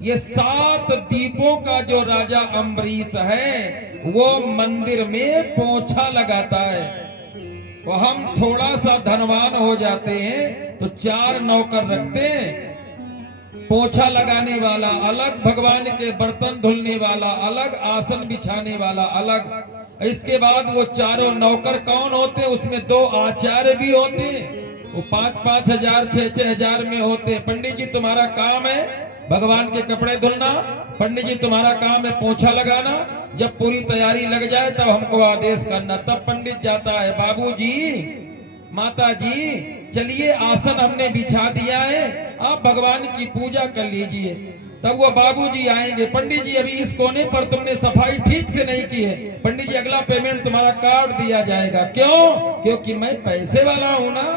ये 7 दीपों का जो राजा अम्बरीश है वो मंदिर में पोछा लगाता है। तो हम थोड़ा सा धनवान हो जाते हैं तो 4 नौकर रखते हैं। पोछा लगाने वाला अलग, भगवान के बर्तन धुलने वाला अलग, आसन बिछाने वाला अलग। इसके बाद वो चारों नौकर कौन होते हैं? उसमें 2 आचार्य भी होते हैं। वो 5-5 हजार 6-6 हजार में होते हैं। पंडित जी तुम्हारा काम है भगवान के कपड़े धुलना, पंडित जी तुम्हारा काम है पोछा लगाना। जब पूरी तैयारी लग जाए तब हमको आदेश करना। तब पंडित जाता है, बाबूजी, माता जी, चलिए आसन हमने बिछा दिया है, आप भगवान की पूजा कर लीजिए। तब वो बाबूजी आएंगे, पंडित जी अभी इस कोने पर तुमने सफाई ठीक से नहीं की है, पंडित जी अगला पेमेंट तुम्हारा काट दिया जाएगा। क्यों? क्योंकि मैं पैसे वाला हूं ना,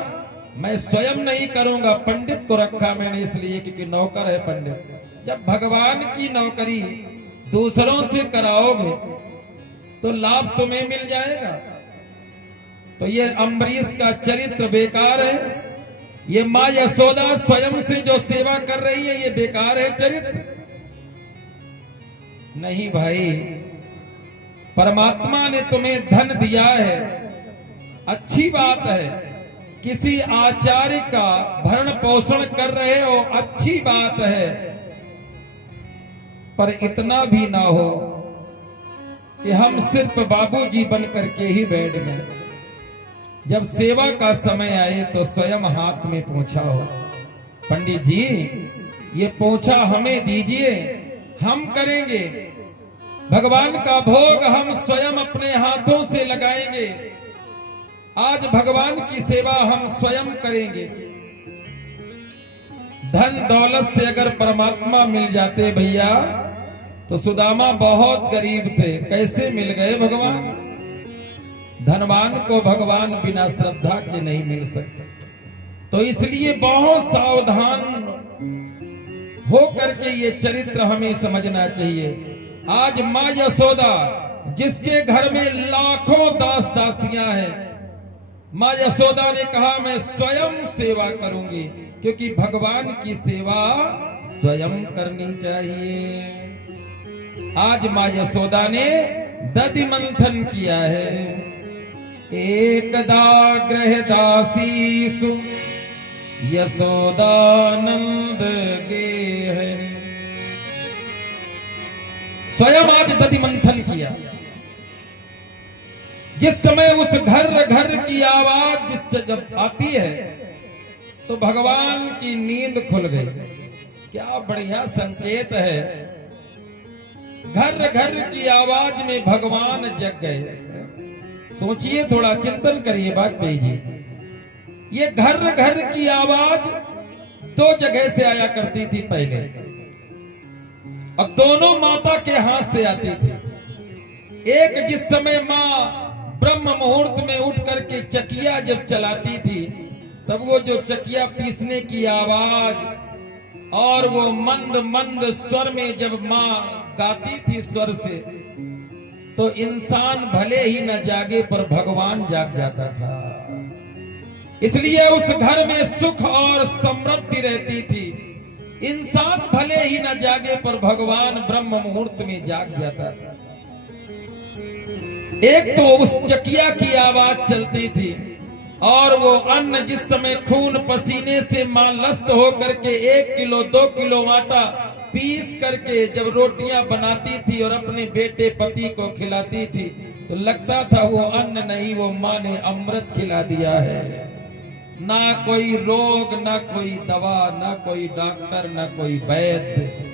मैं स्वयं नहीं करूंगा, पंडित को रखा मैंने इसलिए क्योंकि नौकर है पंडित। जब भगवान की नौकरी दूसरों से कराओगे तो लाभ तुम्हें मिल जाएगा। तो ये अम्बरीश का चरित्र बेकार है। ये माँ यशोदा स्वयं से जो सेवा कर रही है ये बेकार है चरित्र। नहीं भाई, परमात्मा ने तुम्हें धन दिया है, अच्छी बात है। किसी आचार्य का भरण पोषण कर रहे हो, अच्छी बात है। पर इतना भी ना हो कि हम सिर्फ बाबूजी बन करके ही बैठ गए। जब सेवा का समय आए तो स्वयं हाथ में पोंछा हो, पंडित जी ये पोंछा हमें दीजिए, हम करेंगे। भगवान का भोग हम स्वयं अपने हाथों से लगाएंगे। आज भगवान की सेवा हम स्वयं करेंगे। धन दौलत से अगर परमात्मा मिल जाते भैया तो सुदामा बहुत गरीब थे, कैसे मिल गए भगवान? धनवान को भगवान बिना श्रद्धा के नहीं मिल सकते। तो इसलिए बहुत सावधान हो करके ये चरित्र हमें समझना चाहिए। आज माँ यशोदा जिसके घर में लाखों दास दासियां हैं, माँ यशोदा ने कहा मैं स्वयं सेवा करूंगी, क्योंकि भगवान की सेवा स्वयं करनी चाहिए। आज माँ यशोदा ने दधि मंथन किया है। एकदा गृह दासीसु यशोदानंद गेहनी, स्वयं आज दधि मंथन किया। जिस समय उस घर घर की आवाज जब आती है तो भगवान की नींद खुल गई। क्या बढ़िया संकेत है, घर घर की आवाज में भगवान जग गए। सोचिए, थोड़ा चिंतन करिए बात पे जी। ये घर घर की आवाज 2 जगह से आया करती थी पहले, अब दोनों माता के हाथ से आती थी। एक जिस समय माँ ब्रह्म मुहूर्त में उठ करके चकिया जब चलाती थी, तब वो जो चकिया पीसने की आवाज और वो मंद मंद स्वर में जब माँ गाती थी स्वर से, तो इंसान भले ही न जागे पर भगवान जाग जाता था। इसलिए उस घर में सुख और समृद्धि रहती थी। इंसान भले ही न जागे पर भगवान ब्रह्म मुहूर्त में जाग जाता था। एक तो उस चकिया की आवाज चलती थी, और वो अन्न जिस समय खून पसीने से मां लस्त हो करके 1 किलो 2 किलो आटा पीस करके जब रोटियां बनाती थी और अपने बेटे पति को खिलाती थी, तो लगता था वो अन्न नहीं, वो मां ने अमृत खिला दिया है। ना कोई रोग, ना कोई दवा, ना कोई डॉक्टर, ना कोई वैद्य।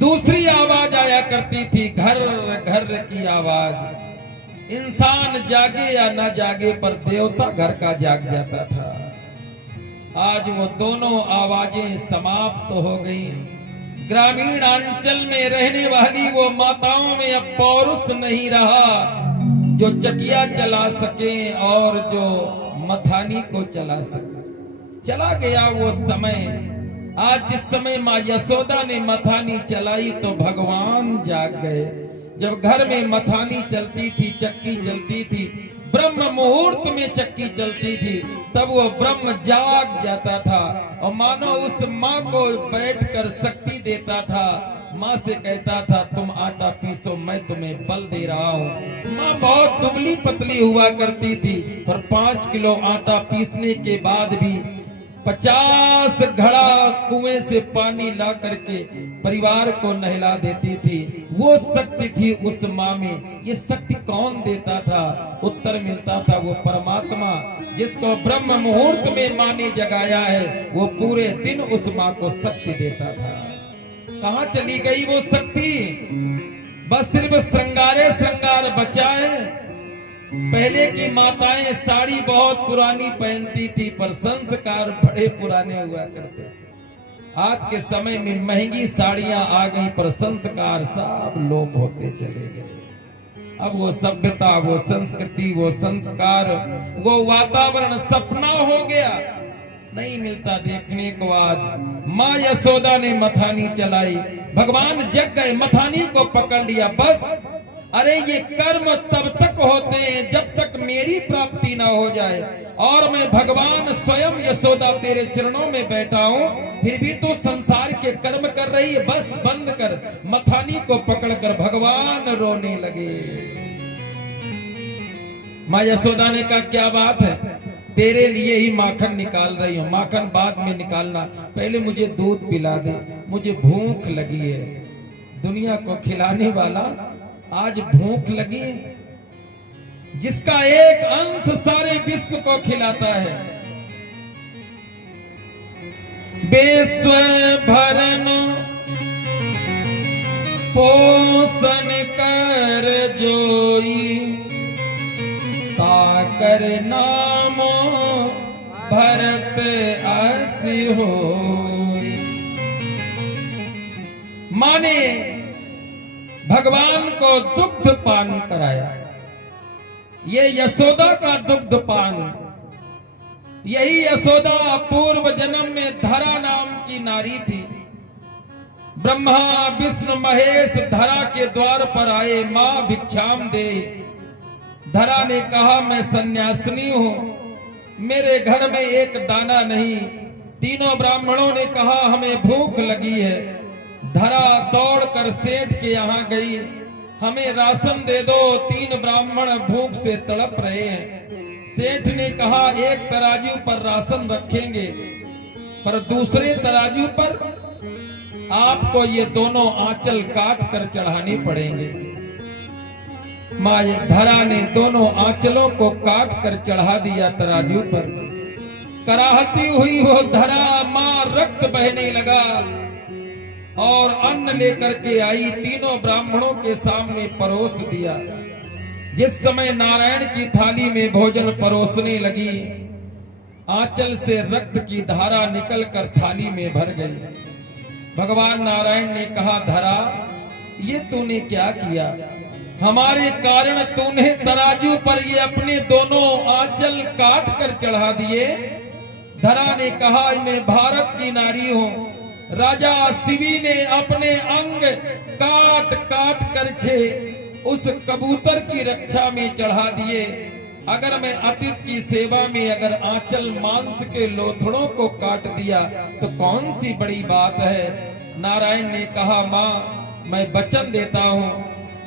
दूसरी आवाज आया करती थी, घर घर की आवाज। इंसान जागे या ना जागे पर देवता घर का जाग जाता था। आज वो दोनों आवाजें समाप्त हो गई। ग्रामीण अंचल में रहने वाली वो माताओं में अब पौरुष नहीं रहा जो चकिया चला सके और जो मथानी को चला सके। चला गया वो समय। आज जिस समय माँ यशोदा ने मथानी चलाई तो भगवान जाग गए। जब घर में मथानी चलती थी, चक्की चलती थी, ब्रह्म मुहूर्त में चक्की चलती थी, तब वो ब्रह्म जाग जाता था और मानो उस माँ को बैठकर शक्ति देता था। माँ से कहता था तुम आटा पीसो, मैं तुम्हें बल दे रहा हूँ। माँ बहुत दुबली पतली हुआ करती थी पर 5 किलो आटा पीसने के बाद भी 50 घड़ा कुएं से पानी ला करके परिवार को नहला देती थी। वो शक्ति थी उस माँ में। ये शक्ति कौन देता था? उत्तर मिलता था वो परमात्मा जिसको ब्रह्म मुहूर्त में माँ ने जगाया है। वो पूरे दिन उस माँ को शक्ति देता था। कहाँ चली गई वो शक्ति? बस सिर्फ श्रृंगारे श्रृंगार बचा है। पहले की माताएं साड़ी बहुत पुरानी पहनती थी पर संस्कार बड़े पुराने हुआ करते थे। आज के समय में महंगी साड़ियां आ गई पर संस्कार सब लोप होते चले गए। अब वो सभ्यता, वो संस्कृति, वो संस्कार, वो वातावरण सपना हो गया, नहीं मिलता देखने को। आज माँ यशोदा ने मथानी चलाई, भगवान जग गए, मथानी को पकड़ लिया। बस अरे ये कर्म तब तक होते हैं जब तक मेरी प्राप्ति ना हो जाए, और मैं भगवान स्वयं यशोदा तेरे चरणों में बैठा हूँ, फिर भी तो संसार के कर्म कर रही है। बस बंद कर। मथानी को पकड़कर भगवान रोने लगे। माँ यशोदा ने कहा क्या बात है? तेरे लिए ही माखन निकाल रही हूँ। माखन बाद में निकालना, पहले मुझे दूध पिला दे, मुझे भूख लगी है। दुनिया को खिलाने वाला आज भूख लगी है, जिसका एक अंश सारे विश्व को खिलाता है। विश्व भरन पोषण कर जोई, ताकर नामो भरत असी होई। माने भगवान को दुग्ध पान कराया। ये यशोदा का दुग्ध पान। यही यशोदा पूर्व जन्म में धरा नाम की नारी थी। ब्रह्मा विष्णु महेश धरा के द्वार पर आए, मां भिक्षाम दे। धरा ने कहा मैं सन्यासिनी हूं, मेरे घर में एक दाना नहीं। तीनों ब्राह्मणों ने कहा हमें भूख लगी है। धरा दौड़कर सेठ के यहाँ गई, हमें राशन दे दो, 3 ब्राह्मण भूख से तड़प रहे हैं। सेठ ने कहा एक तराजू पर राशन रखेंगे पर दूसरे तराजू पर आपको ये दोनों आंचल काट कर चढ़ाने पड़ेंगे। माँ धरा ने दोनों आंचलों को काट कर चढ़ा दिया तराजू पर। कराहती हुई वो धरा, माँ रक्त बहने लगा और अन्न लेकर के आई, तीनों ब्राह्मणों के सामने परोस दिया। जिस समय नारायण की थाली में भोजन परोसने लगी, आंचल से रक्त की धारा निकलकर थाली में भर गई। भगवान नारायण ने कहा धरा ये तूने क्या किया? हमारे कारण तूने तराजू पर ये अपने दोनों आंचल काट कर चढ़ा दिए। धरा ने कहा मैं भारत की नारी हूं। राजा शिवी ने अपने अंग काट काट करके उस कबूतर की रक्षा में चढ़ा दिए। अगर मैं अतिथि की सेवा में अगर आंचल मांस के लोथड़ों को काट दिया तो कौन सी बड़ी बात है? नारायण ने कहा माँ मैं वचन देता हूँ,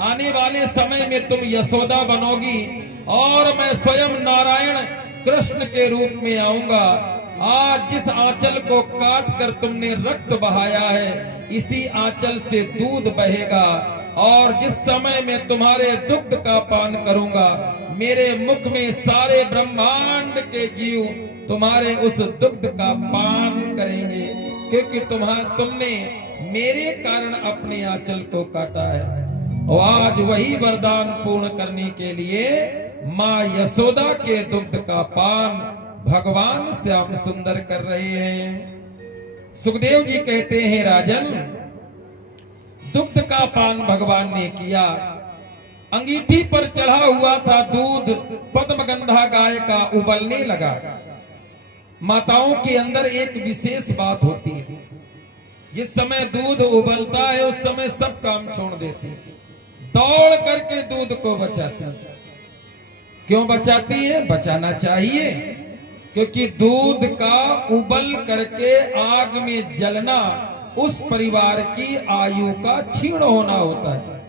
आने वाले समय में तुम यशोदा बनोगी और मैं स्वयं नारायण कृष्ण के रूप में आऊंगा। आज जिस आंचल को काट कर तुमने रक्त बहाया है, इसी आंचल से दूध बहेगा। और जिस समय मैं तुम्हारे दुग्ध का पान करूंगा, मेरे मुख में सारे ब्रह्मांड के जीव तुम्हारे उस दुग्ध का पान करेंगे, क्योंकि तुमने मेरे कारण अपने आंचल को काटा है। और आज वही वरदान पूर्ण करने के लिए माँ यशोदा के दुग्ध का पान भगवान श्याम सुंदर कर रहे हैं। सुखदेव जी कहते हैं, राजन, दुग्ध का पान भगवान ने किया। अंगीठी पर चढ़ा हुआ था दूध, पद्मगंधा गाय का उबलने लगा। माताओं के अंदर एक विशेष बात होती है, जिस समय दूध उबलता है उस समय सब काम छोड़ देती है, दौड़ करके दूध को बचाती है। क्यों बचाती है? बचाना चाहिए, क्योंकि दूध का उबल करके आग में जलना उस परिवार की आयु का क्षीण होना होता है।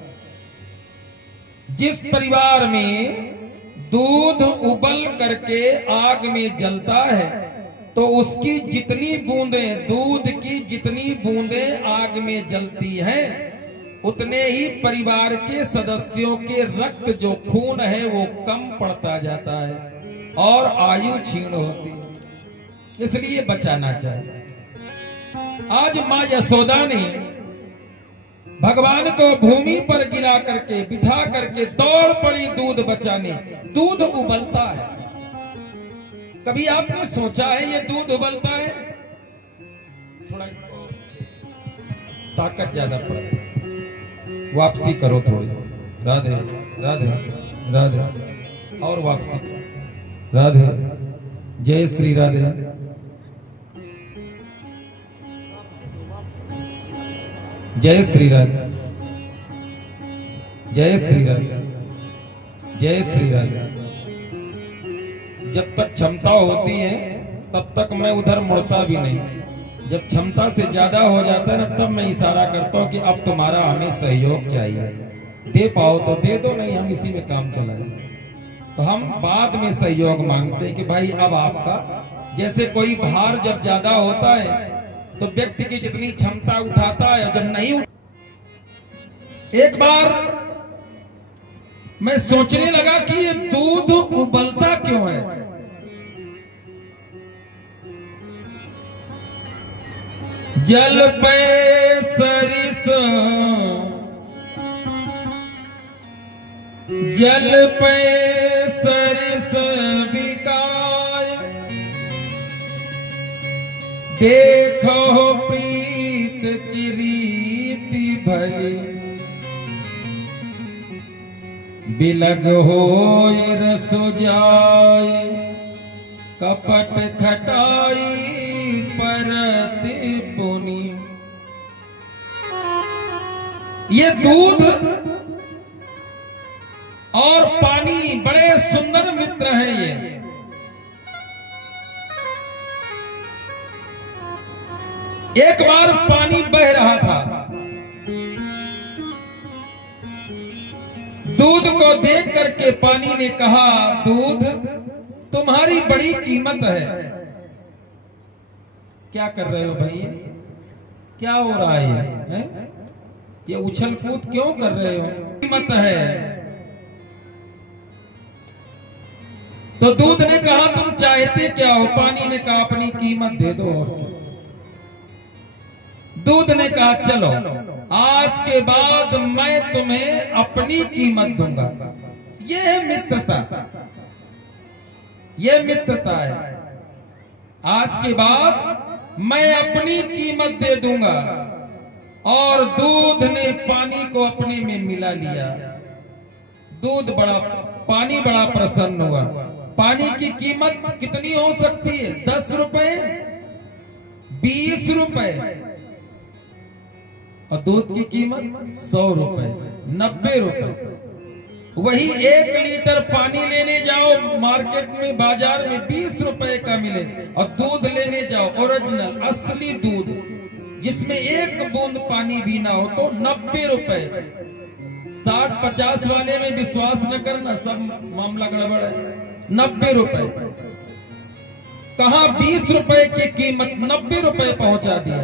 जिस परिवार में दूध उबल करके आग में जलता है तो उसकी जितनी बूंदें, दूध की जितनी बूंदें आग में जलती हैं, उतने ही परिवार के सदस्यों के रक्त जो खून है वो कम पड़ता जाता है और आयु क्षीण होती है। इसलिए बचाना चाहिए। आज माँ यशोदा ने भगवान को भूमि पर गिरा करके बिठा करके दौड़ पड़ी दूध बचाने। दूध उबलता है। कभी आपने सोचा है ये दूध उबलता है? थोड़ा ताकत ज्यादा पड़ती, वापसी करो थोड़ी। राधे राधे राधे, और वापसी। राधे, जय श्री राधे। जय श्री राधे, जय श्री राधे, जय श्री राधे। जब तक क्षमता होती है तब तक मैं उधर मुड़ता भी नहीं। जब क्षमता से ज्यादा हो जाता है ना, तब मैं इशारा करता हूँ कि अब तुम्हारा हमें सहयोग चाहिए। दे पाओ तो दे दो, नहीं हम इसी में काम चलाएं। तो हम बाद में सहयोग मांगते हैं कि भाई अब आपका, जैसे कोई भार जब ज्यादा होता है तो व्यक्ति की जितनी क्षमता उठाता है, जब नहीं। एक बार मैं सोचने लगा कि ये दूध उबलता क्यों है। जल पे सरिस, जल पे सरिस बिकाय, देखो प्रीत की रीति भली, बिलग होय रस जाय, कपट खटाई परत पुनि। ये दूध और पानी बड़े सुंदर मित्र हैं। ये एक बार पानी बह रहा था, दूध को देख करके पानी ने कहा, दूध तुम्हारी बड़ी कीमत है। क्या कर रहे हो भाई? क्या हो रहा है? ये उछल कूद क्यों कर रहे हो? कीमत है। तो दूध ने कहा, तुम चाहते क्या हो? पानी ने कहा, अपनी कीमत दे दो। दूध ने कहा, चलो आज के बाद मैं तुम्हें अपनी कीमत दूंगा। ये है मित्रता, ये मित्रता है। आज के बाद मैं अपनी कीमत दे दूंगा। और दूध ने पानी को अपने में मिला लिया। पानी बड़ा प्रसन्न हुआ। पानी की कीमत कितनी हो सकती है? 10 रुपए, 20 रुपए, और दूध की कीमत 100 रुपए, 90 रुपए। वही 1 लीटर पानी लेने जाओ मार्केट में, बाजार में 20 रुपए का मिले, और दूध लेने जाओ ओरिजिनल असली दूध जिसमें 1 बूंद पानी भी ना हो तो 90 रुपए। 60-50 वाले में विश्वास न करना, सब मामला गड़बड़ है। 90 रुपए कहा, 20 रुपए की कीमत 90 रुपए पहुंचा दिया।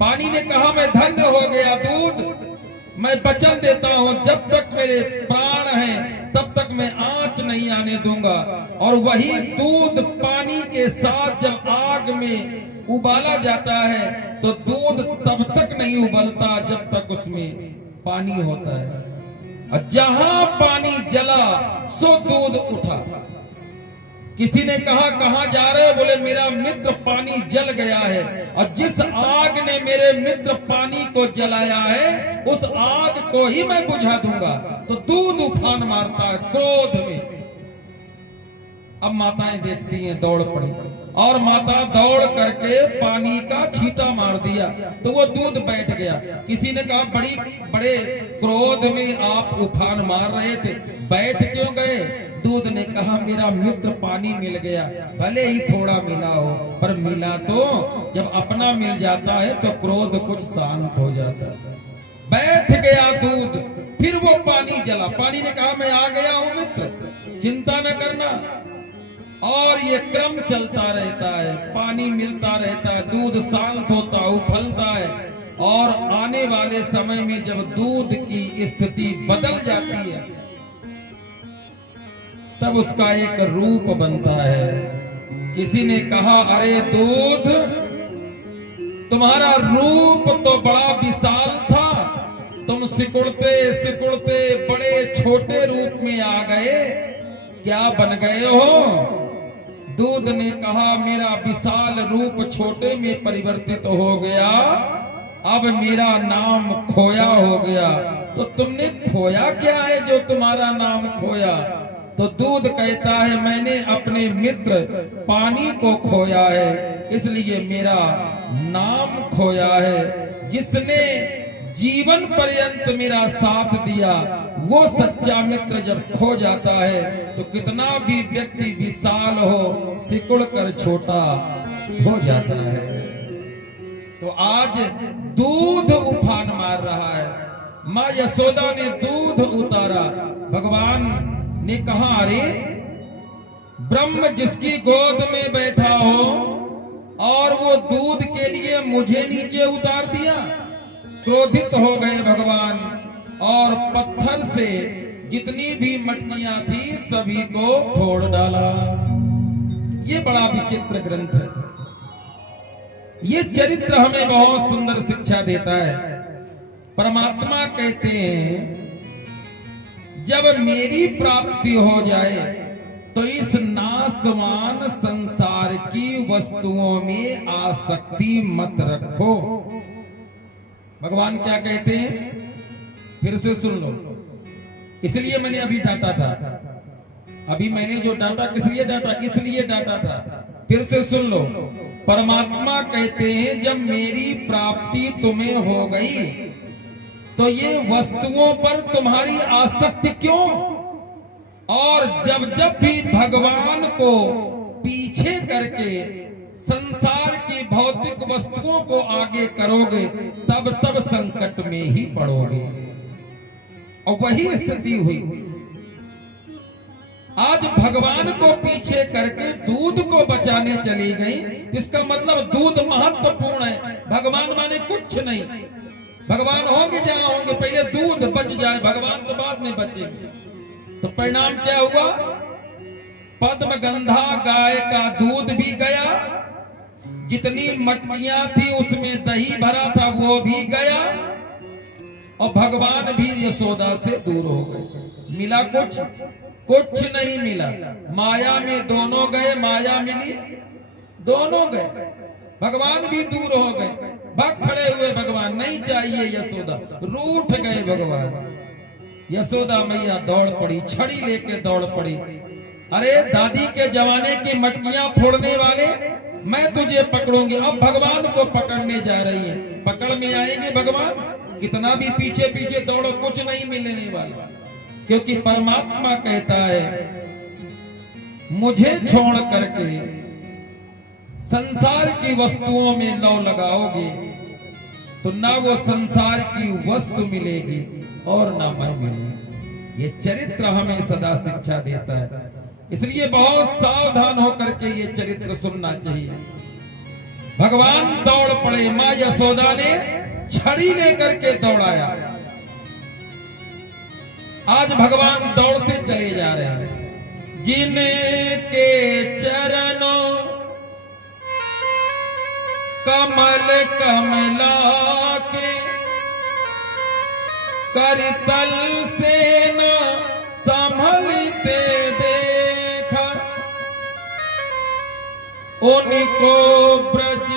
पानी ने कहा, मैं धन्य हो गया दूध, मैं वचन देता हूं जब तक मेरे प्राण हैं तब तक मैं आंच नहीं आने दूंगा। और वही दूध पानी के साथ जब आग में उबाला जाता है तो दूध तब तक नहीं उबलता जब तक उसमें पानी होता है। और जहां पानी जला सो दूध उठा। किसी ने कहा कहां जा रहे हो? बोले मेरा मित्र पानी जल गया है, और जिस आग ने मेरे मित्र पानी को जलाया है उस आग को ही मैं बुझा दूंगा। तो दूध उफान मारता है क्रोध में। अब माताएं देखती हैं, दौड़ पड़ी, और माता दौड़ करके पानी का छींटा मार दिया तो वो दूध बैठ गया। किसी ने कहा बड़े क्रोध में आप उफान मार रहे थे, बैठ क्यों गए? दूध ने कहा मेरा मित्र पानी मिल गया, भले ही थोड़ा मिला हो पर मिला तो। जब अपना मिल जाता है तो क्रोध कुछ शांत हो जाता है। बैठ गया दूध, फिर वो पानी जला। पानी ने कहा मैं आ गया हूं मित्र, चिंता न करना। और ये क्रम चलता रहता है, पानी मिलता रहता है, दूध शांत होता उफलता है। और आने वाले समय में जब दूध की स्थिति बदल जाती है तब उसका एक रूप बनता है। किसी ने कहा अरे दूध, तुम्हारा रूप तो बड़ा विशाल था, तुम सिकुड़ते सिकुड़ते बड़े छोटे रूप में आ गए, क्या बन गए हो? दूध ने कहा मेरा विशाल रूप छोटे में परिवर्तित हो गया, अब मेरा नाम खोया हो गया। तो तुमने खोया क्या है जो तुम्हारा नाम खोया? तो दूध कहता है मैंने अपने मित्र पानी को खोया है, इसलिए मेरा नाम खोया है। जिसने जीवन पर्यंत मेरा साथ दिया वो सच्चा मित्र जब खो जाता है तो कितना भी व्यक्ति विशाल हो सिकुड़ कर छोटा हो जाता है। तो आज दूध उफान मार रहा है। माँ यशोदा ने दूध उतारा। भगवान ने कहा अरे ब्रह्म जिसकी गोद में बैठा हो और वो दूध के लिए मुझे नीचे उतार दिया। क्रोधित हो गए भगवान और पत्थर से जितनी भी मटकियां थी सभी को फोड़ डाला। ये बड़ा विचित्र ग्रंथ है। ये चरित्र हमें बहुत सुंदर शिक्षा देता है। परमात्मा कहते हैं जब मेरी प्राप्ति हो जाए तो इस नाशवान संसार की वस्तुओं में आसक्ति मत रखो। भगवान क्या कहते हैं फिर से सुन लो। इसलिए मैंने अभी डांटा था, अभी मैंने जो डांटा किस लिए डांटा? इसलिए डांटा था। फिर से सुन लो। परमात्मा कहते हैं जब मेरी प्राप्ति तुम्हें हो गई तो ये वस्तुओं पर तुम्हारी आसक्ति क्यों? और जब जब भी भगवान को पीछे करके संसार की भौतिक वस्तुओं को आगे करोगे तब तब संकट में ही पड़ोगे। और वही स्थिति हुई। आज भगवान को पीछे करके दूध को बचाने चली गई। इसका मतलब दूध महत्वपूर्ण है, भगवान माने कुछ नहीं। भगवान होंगे जहां होंगे, पहले दूध बच जाए, भगवान तो बाद में बचेंगे। तो परिणाम क्या हुआ? पद्मगंधा गाय का दूध भी गया, जितनी मटकियां थी उसमें दही भरा था वो भी गया, और भगवान भी यशोदा से दूर हो गए। मिला कुछ? कुछ नहीं मिला। माया में दोनों गए, माया मिली दोनों गए, भगवान भी दूर हो गए। भाग खड़े हुए भगवान, नहीं चाहिए यशोदा, रूठ गए भगवान। यशोदा मैया दौड़ पड़ी, छड़ी लेके दौड़ पड़ी। अरे दादी के जमाने की मटकियां फोड़ने वाले, मैं तुझे पकड़ूंगी। अब भगवान को पकड़ने जा रही है। पकड़ में आएंगे भगवान, कितना भी पीछे पीछे दौड़ो कुछ नहीं मिलने वाला। क्योंकि परमात्मा कहता है मुझे छोड़ करके संसार की वस्तुओं में लौ लगाओगे तो ना वो संसार की वस्तु मिलेगी और ना मैं मिलूंगी। ये चरित्र हमें सदा शिक्षा देता है। इसलिए बहुत सावधान होकर के ये चरित्र सुनना चाहिए। भगवान दौड़ पड़े, माँ यशोदा ने छड़ी लेकर के दौड़ाया। आज भगवान दौड़ते चले जा रहे हैं। जिनके चरणों कमल कमला के करतल से न संभलते देखा, उनको ब्रज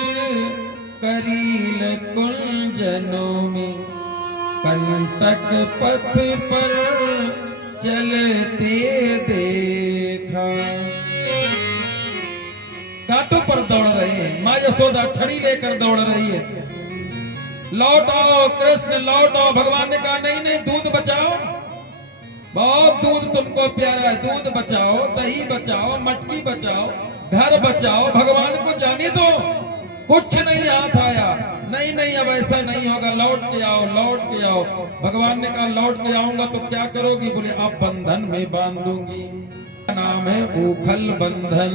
करील कुंजनों में कंटक पथ पर चलते देखा। कांटों पर दौड़ रहे हैं, माँ यशोदा छड़ी लेकर दौड़ रही है। लौट आओ कृष्ण लौट आओ। भगवान ने कहा नहीं नहीं, दूध बचाओ, बहुत दूध तुमको प्यारा है, दूध बचाओ, दही बचाओ, मटकी बचाओ, घर बचाओ। भगवान को जाने दो, कुछ नहीं हाथ आया। नहीं नहीं, अब ऐसा नहीं होगा, लौट के आओ लौट के आओ। भगवान ने कहा लौट के आऊंगा तो क्या करोगी? बोले अब बंधन में बांधूंगी। नाम है ऊखल बंधन।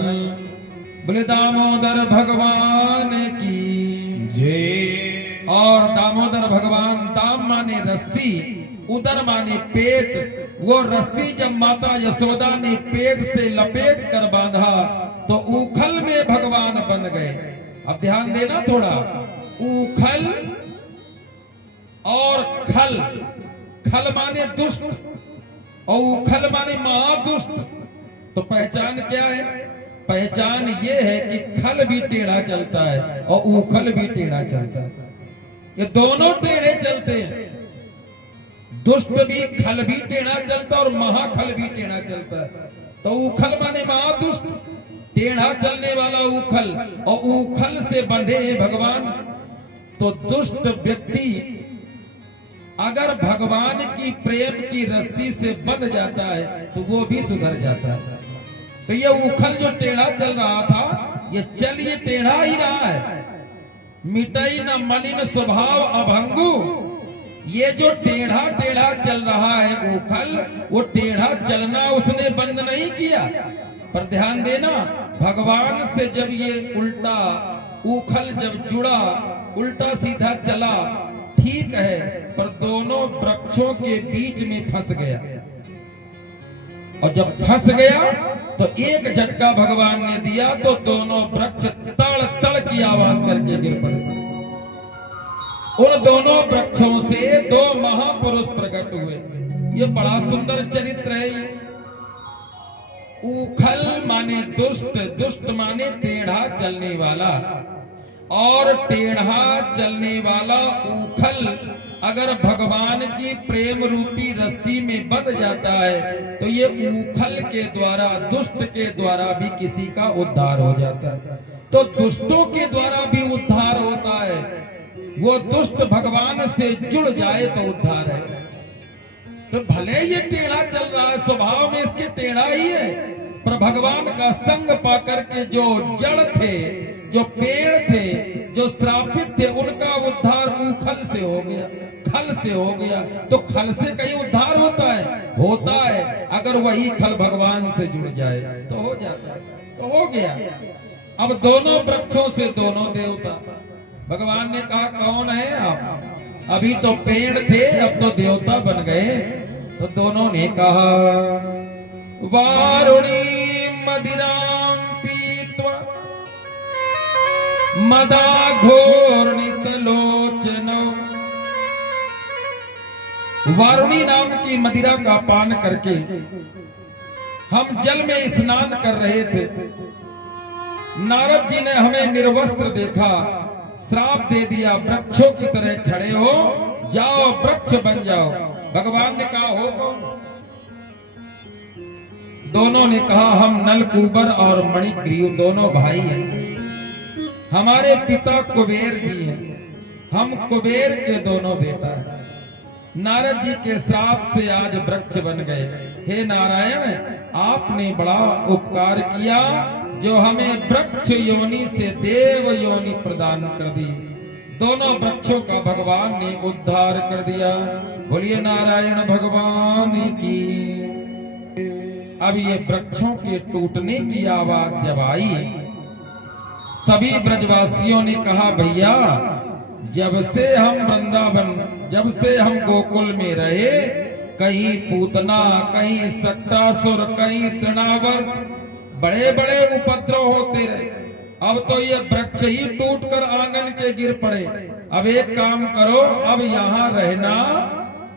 बोले दामोदर भगवान की जय। और दामोदर भगवान, दाम माने रस्सी, उदर माने पेट। वो रस्सी जब माता यशोदा ने पेट से लपेट कर बांधा तो ऊखल में भगवान बन गए। अब ध्यान देना थोड़ा, ऊखल और खल। खल माने दुष्ट और ऊखल माने महादुष्ट। तो पहचान क्या है? पहचान ये है कि खल भी टेढ़ा चलता है और ऊखल भी टेढ़ा चलता है। ये दोनों टेढ़े चलते हैं। दुष्ट भी, खल भी टेढ़ा चलता है और महाखल भी टेढ़ा चलता है। तो ऊखल माने महादुष्ट, टेढ़ा चलने वाला ऊखल, और ऊखल से बंधे हैं भगवान। तो दुष्ट व्यक्ति अगर भगवान की प्रेम की रस्सी से बंध जाता है तो वो भी सुधर जाता है। तो ये ऊखल जो टेढ़ा चल रहा था, ये चल ये टेढ़ा ही रहा है। मिटई न मलिन स्वभाव अभंगु। ये जो टेढ़ा टेढ़ा चल रहा है ऊखल, वो टेढ़ा चलना उसने बंद नहीं किया। पर ध्यान देना, भगवान से जब ये उल्टा ऊखल जब जुड़ा, उल्टा सीधा चला, ठीक है, पर दोनों वृक्षों के बीच में फंस गया। और जब फंस गया तो एक झटका भगवान ने दिया तो दोनों वृक्ष तड़ तड़ की आवाज करके गिर पड़े। उन दोनों वृक्षों से दो महापुरुष प्रकट हुए। ये बड़ा सुंदर चरित्र है। ऊखल माने दुष्ट, दुष्ट माने टेढ़ा चलने वाला, और टेढ़ा चलने वाला ऊखल अगर भगवान की प्रेम रूपी रस्सी में बंध जाता है तो ये ऊखल के द्वारा, दुष्ट के द्वारा भी किसी का उद्धार हो जाता है। तो दुष्टों के द्वारा भी उद्धार होता है। वो दुष्ट भगवान से जुड़ जाए तो उद्धार है। तो भले ये टेढ़ा चल रहा है, स्वभाव में इसके टेढ़ा ही है, पर भगवान का संग पाकर के जो जड़ थे, जो पेड़ थे, जो श्रापित थे, उनका उद्धार ऊखल से हो गया, खल से हो गया। तो खल से कहीं उद्धार होता है? होता है। अगर वही खल भगवान से जुड़ जाए तो हो जाता है। तो हो गया। अब दोनों वृक्षों से दोनों देवता। भगवान ने कहा कौन है आप? अभी तो पेड़ थे, अब तो देवता बन गए। तो दोनों ने कहा वारुणी मदिराम पीत्वा मदा घोर्णित लोचनो। वारुणी नाम की मदिरा का पान करके हम जल में स्नान कर रहे थे। नारद जी ने हमें निर्वस्त्र देखा, श्राप दे दिया, वृक्षों की तरह खड़े हो जाओ, वृक्ष बन जाओ। भगवान ने कहा हो कौन? दोनों ने कहा हम नलकूबर और मणिग्रीव दोनों भाई हैं। हमारे पिता कुबेर जी हैं, हम कुबेर के दोनों बेटा हैं। नारद जी के श्राप से आज वृक्ष बन गए। हे नारायण, आपने बड़ा उपकार किया जो हमें वृक्ष योनि से देव योनि प्रदान कर दी। दोनों वृक्षों का भगवान ने उद्धार कर दिया। बोलिए नारायण भगवान की। अब ये वृक्षों के टूटने की आवाज जब आई, सभी ब्रजवासियों ने कहा भैया, जब से हम वृंदावन, जब से हम गोकुल में रहे, कहीं पूतना, कहीं सट्टासुर, कहीं तृणावर, बड़े बड़े उपद्रव होते रहे। अब तो ये वृक्ष ही टूटकर आंगन के गिर पड़े। अब एक काम करो, अब यहाँ रहना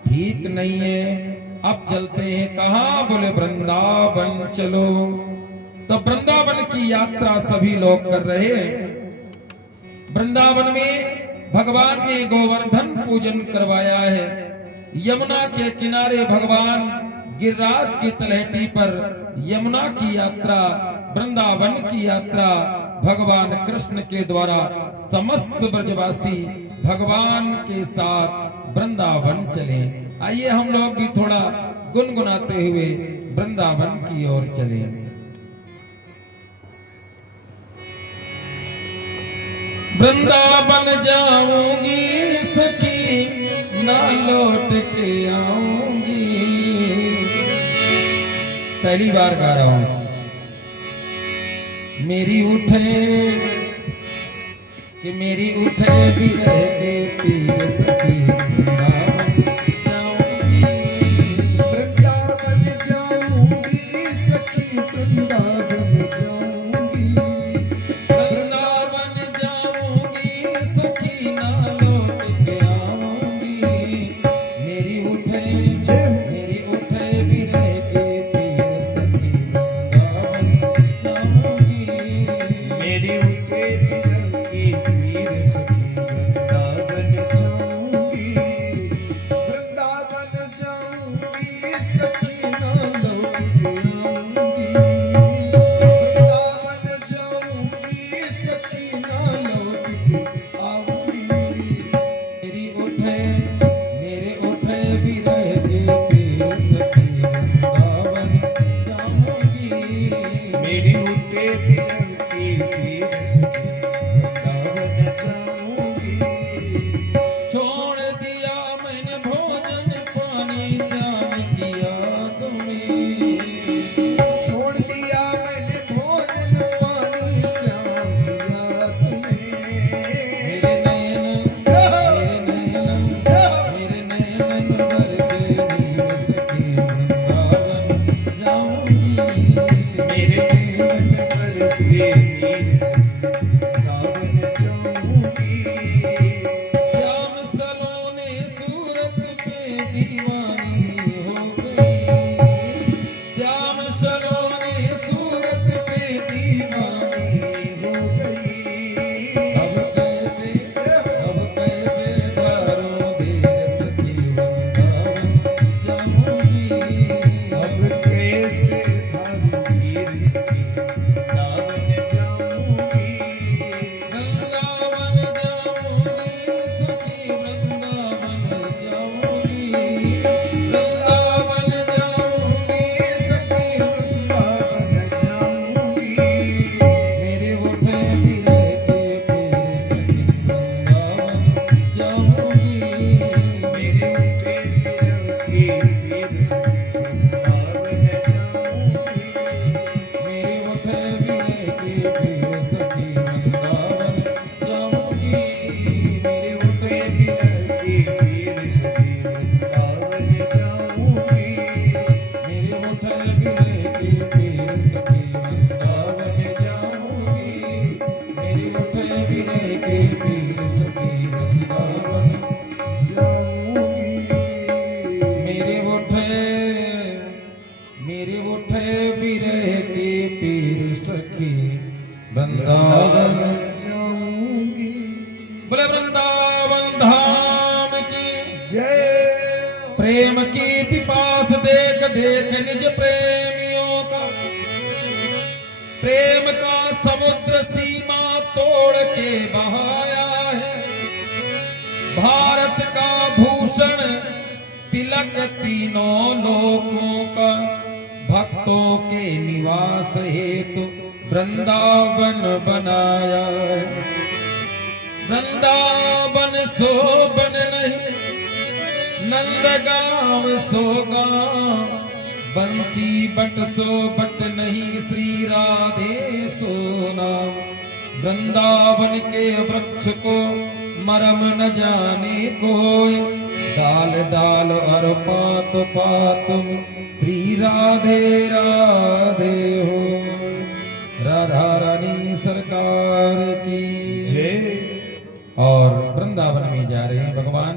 ठीक नहीं है, अब चलते हैं कहाँ? बोले वृंदावन चलो। तो वृंदावन की यात्रा सभी लोग कर रहे हैं। वृंदावन में भगवान ने गोवर्धन पूजन करवाया है। यमुना के किनारे भगवान गिरिराज की तलहटी पर यमुना की यात्रा, वृंदावन की यात्रा भगवान कृष्ण के द्वारा समस्त ब्रजवासी भगवान के साथ वृंदावन चले। आइए हम लोग भी थोड़ा गुनगुनाते हुए वृंदावन की ओर चले। वृंदावन जाऊंगी सखी, ना लौट के आऊंगी। पहली बार गा रहा हूं। मेरी उठे कि मेरी उठे भी रह के पीर सखी, वृंदावन जाऊंगी। वृंदावन जाऊंगी सखी, वृंदावन जाऊंगी। वृंदावन जाऊंगी सखी, ना लौट के आऊंगी। मेरी उठे भी रह के पीर सखी, वृंदावन जाऊंगी। मेरी उठे बिरह की पीर सखी, वृंदावन जाऊंगी। वृंदावन जाऊंगी सखी, ना लौट के आऊंगी। वृंदावन जाऊंगी सखी, ना लौट के आऊंगी। मेरे उठे भी रह के पीर सखी, वृंदावन जाऊंगी। मेरी उठे बिरह की पीर सखी, वृंदावन जाऊंगी। छोड़ दिया मैंने भोजन पानी, श्याम की याद में। छोड़ दिया मैंने भोजन पानी, श्याम की याद में। मेरे नयन बरसे नीर सखी, वृंदावन जाऊंगी। मेरे नैन बरसे नीर सखी, वृंदावन जाऊंगी। श्याम सलोने सूरत पे दीवानी हो गई। श्याम सलोने सूरत पे दीवानी हो गई। अब कैसे धारो देर सखी, वृंदावन जाऊंगी। अब कैसे धारू धीर सखी, वृंदावन जाऊंगी। वृंदावन जाऊंगी सखी, वृंदावन जाऊंगी। वृंदावन जाऊंगी सखी, वृंदावन जाऊंगी। मेरे उठे भी रह के पीर सखी, वृंदावन जाऊंगी। मेरे उठे बिरह की पीर सखी, वृंदावन जाऊंगी। मेरे उठे भी रह के पीर सखी, वृंदावन जाऊंगी। मेरे उठे बिरह की पीर सखी, वृंदावन जाऊंगी। मेरे उठे भी रह के पीर सखी, वृंदावन जाऊंगी। मेरे उठे भी रह के पीर सखी, वृंदावन जाऊंगी। मेरे उठे भी रह के पीर सखी, वृंदावन जाऊंगी। बोले वृंदावन धाम की जय। प्रेम की पिपास देख देख निज प्रेमियों का, प्रेम का समुद्र सीमा तोड़ के बहाया है। भारत का भूषण तिलक तीनों लोकों का, भक्तों के निवास हेतु वृंदावन बनाया है। वृंदावन शोभन नहीं, नंदगांव सो गांव। बंसी बट सो बट नहीं, श्री राधे सो नाम। वृंदावन के वृक्ष को मरम न जाने कोई, डाल डाल और पात पात श्री राधे राधे हो। राधा रानी सरकार की जय। और वृंदावन में जा रहे हैं भगवान।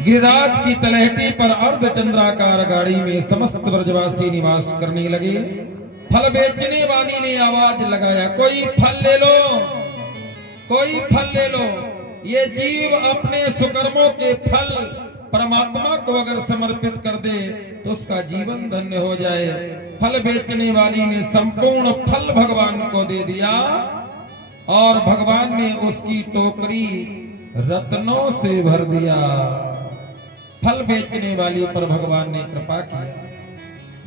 गिरिराज की तलहटी पर अर्धचंद्राकार गाड़ी में समस्त ब्रजवासी निवास करने लगे। फल बेचने वाली ने आवाज लगाया, कोई फल ले लो, कोई फल ले लो। ये जीव अपने सुकर्मों के फल परमात्मा को अगर समर्पित कर दे तो उसका जीवन धन्य हो जाए। फल बेचने वाली ने संपूर्ण फल भगवान को दे दिया और भगवान ने उसकी टोकरी रत्नों से भर दिया। फल बेचने वाली पर भगवान ने कृपा किया।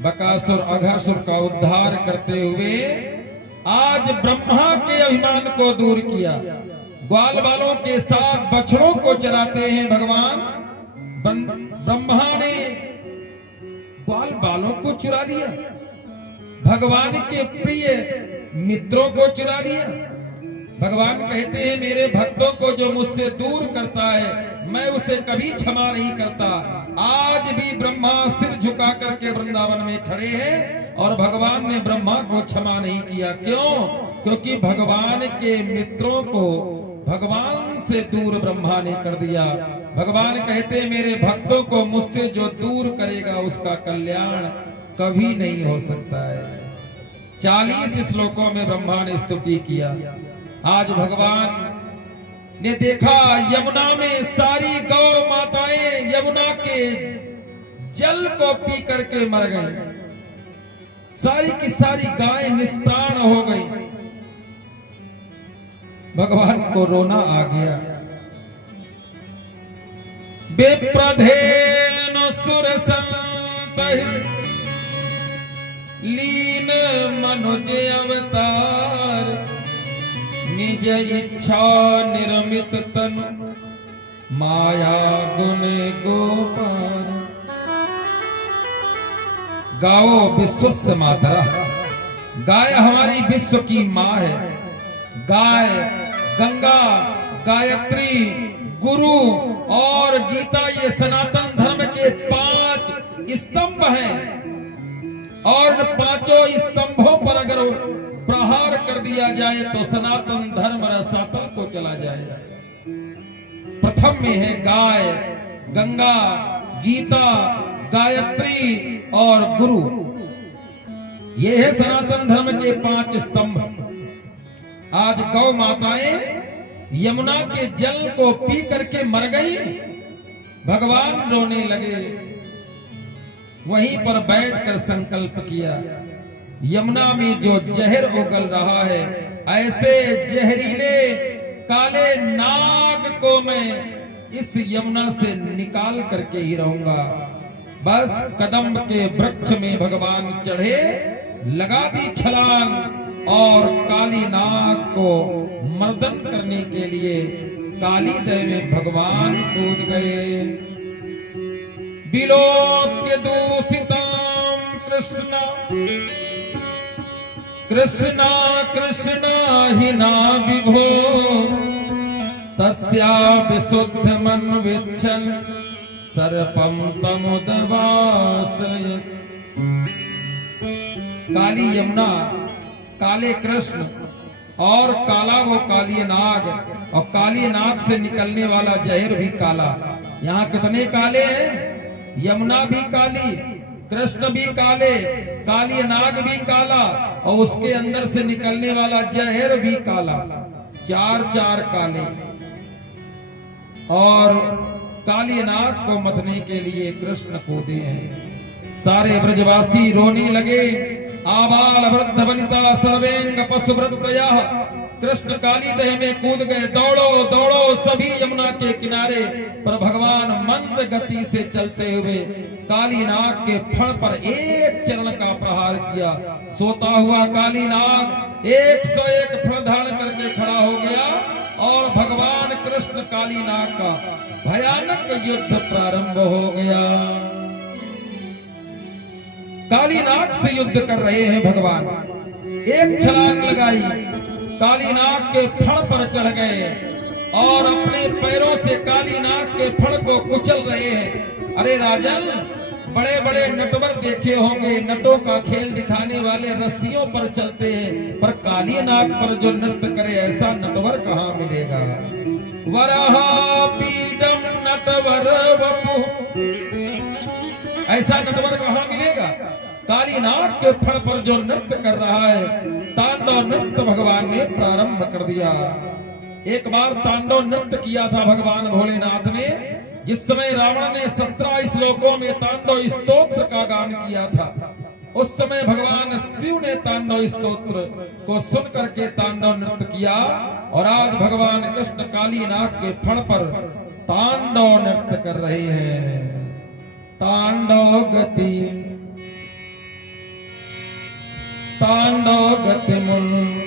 बकासुर अघासुर का उद्धार करते हुए आज ब्रह्मा के अभिमान को दूर किया। ग्वाल बालों के साथ बछड़ों को चराते हैं भगवान। ब्रह्मा ने ग्वाल बालों को चुरा लिया, भगवान के प्रिय मित्रों को चुरा लिया। भगवान कहते हैं मेरे भक्तों को जो मुझसे दूर करता है मैं उसे कभी क्षमा नहीं करता। आज भी ब्रह्मा सिर झुका करके वृंदावन में खड़े हैं और भगवान ने ब्रह्मा को क्षमा नहीं किया। क्यों? क्योंकि भगवान के मित्रों को भगवान से दूर ब्रह्मा ने कर दिया। भगवान कहते हैं मेरे भक्तों को मुझसे जो दूर करेगा उसका कल्याण कभी नहीं हो सकता है। 40 श्लोकों में ब्रह्मा ने स्तुति किया। आज भगवान ने देखा यमुना में सारी गौ माताएं यमुना के जल को पी करके मर गई। सारी की सारी गायें निष्प्राण हो गई। भगवान को रोना आ गया। विप्रधेन सुर संतहि लीन मनुज अवतार निज इच्छा निर्मित तन माया गुण गोपाल। गाओ विश्वस्य मातरा, गाय हमारी विश्व की माँ है। गाय, गंगा, गायत्री, गुरु और गीता ये सनातन धर्म के 5 स्तंभ हैं और इन 5 स्तंभों पर अगर प्रहार कर दिया जाए तो सनातन धर्म रसातल को चला जाएगा। प्रथम में है गाय, गंगा, गीता, गायत्री और गुरु। ये है सनातन धर्म के 5 स्तंभ। आज गौ माताएं यमुना के जल को पी करके मर गई। भगवान रोने लगे। वहीं पर बैठकर संकल्प किया यमुना में जो जहर उगल रहा है ऐसे जहरीले काले नाग को मैं इस यमुना से निकाल करके ही रहूंगा। बस कदम्ब के वृक्ष में भगवान चढ़े, लगा दी छलांग और काली नाग को मर्दन करने के लिए काली दह में भगवान कूद गए। विलोक्य दूषिताम कृष्णा कृष्णा कृष्णा हि ना विभो तस्या विशुद्ध मन विच्छन सर्पम तमुदवासय। काली यमुना, काले कृष्ण और काला वो काली नाग और काली नाग से निकलने वाला जहर भी काला। यहाँ कितने काले हैं? यमुना भी काली, कृष्ण भी काले, काली नाग भी काला और उसके अंदर से निकलने वाला जहर भी काला। 4 काले। और काली नाग को मथने के लिए कृष्ण कूदे हैं। सारे ब्रजवासी रोने लगे। आबाल वृद्ध वनिता सर्वेंग पशुवृत्तया कृष्ण काली दह में कूद गए। दौड़ो दौड़ो सभी यमुना के किनारे। पर भगवान मंद गति से चलते हुए काली नाग के फण पर एक चरण का प्रहार किया। सोता हुआ काली नाग 101 फण धारण करके खड़ा हो गया और भगवान कृष्ण काली नाग का भयानक युद्ध प्रारंभ हो गया। काली नाग से युद्ध कर रहे हैं भगवान। एक छलांग लगाई, काली नाग के फण पर चढ़ गए और अपने पैरों से काली नाग के फण को कुचल रहे हैं। अरे राजन, बड़े बड़े नटवर देखे होंगे, नटों का खेल दिखाने वाले रस्सियों पर चलते हैं, पर काली नाग पर जो नृत्य करे ऐसा नटवर कहाँ मिलेगा। वराहा पीडम नटवर वपु, ऐसा नटवर कहाँ मिलेगा। काली नाग के फण पर जो नृत्य कर रहा है, तांडव नृत्य भगवान ने प्रारंभ कर दिया। एक बार तांडव नृत्य किया था भगवान भोलेनाथ ने, जिस समय रावण ने 17 श्लोकों में तांडव स्तोत्र का गान किया था। उस समय भगवान शिव ने तांडव स्तोत्र को सुन करके तांडव नृत्य किया, और आज भगवान कृष्ण काली नाग के फण पर तांडव नृत्य कर रहे हैं। तांडव गति तांडव गति मुन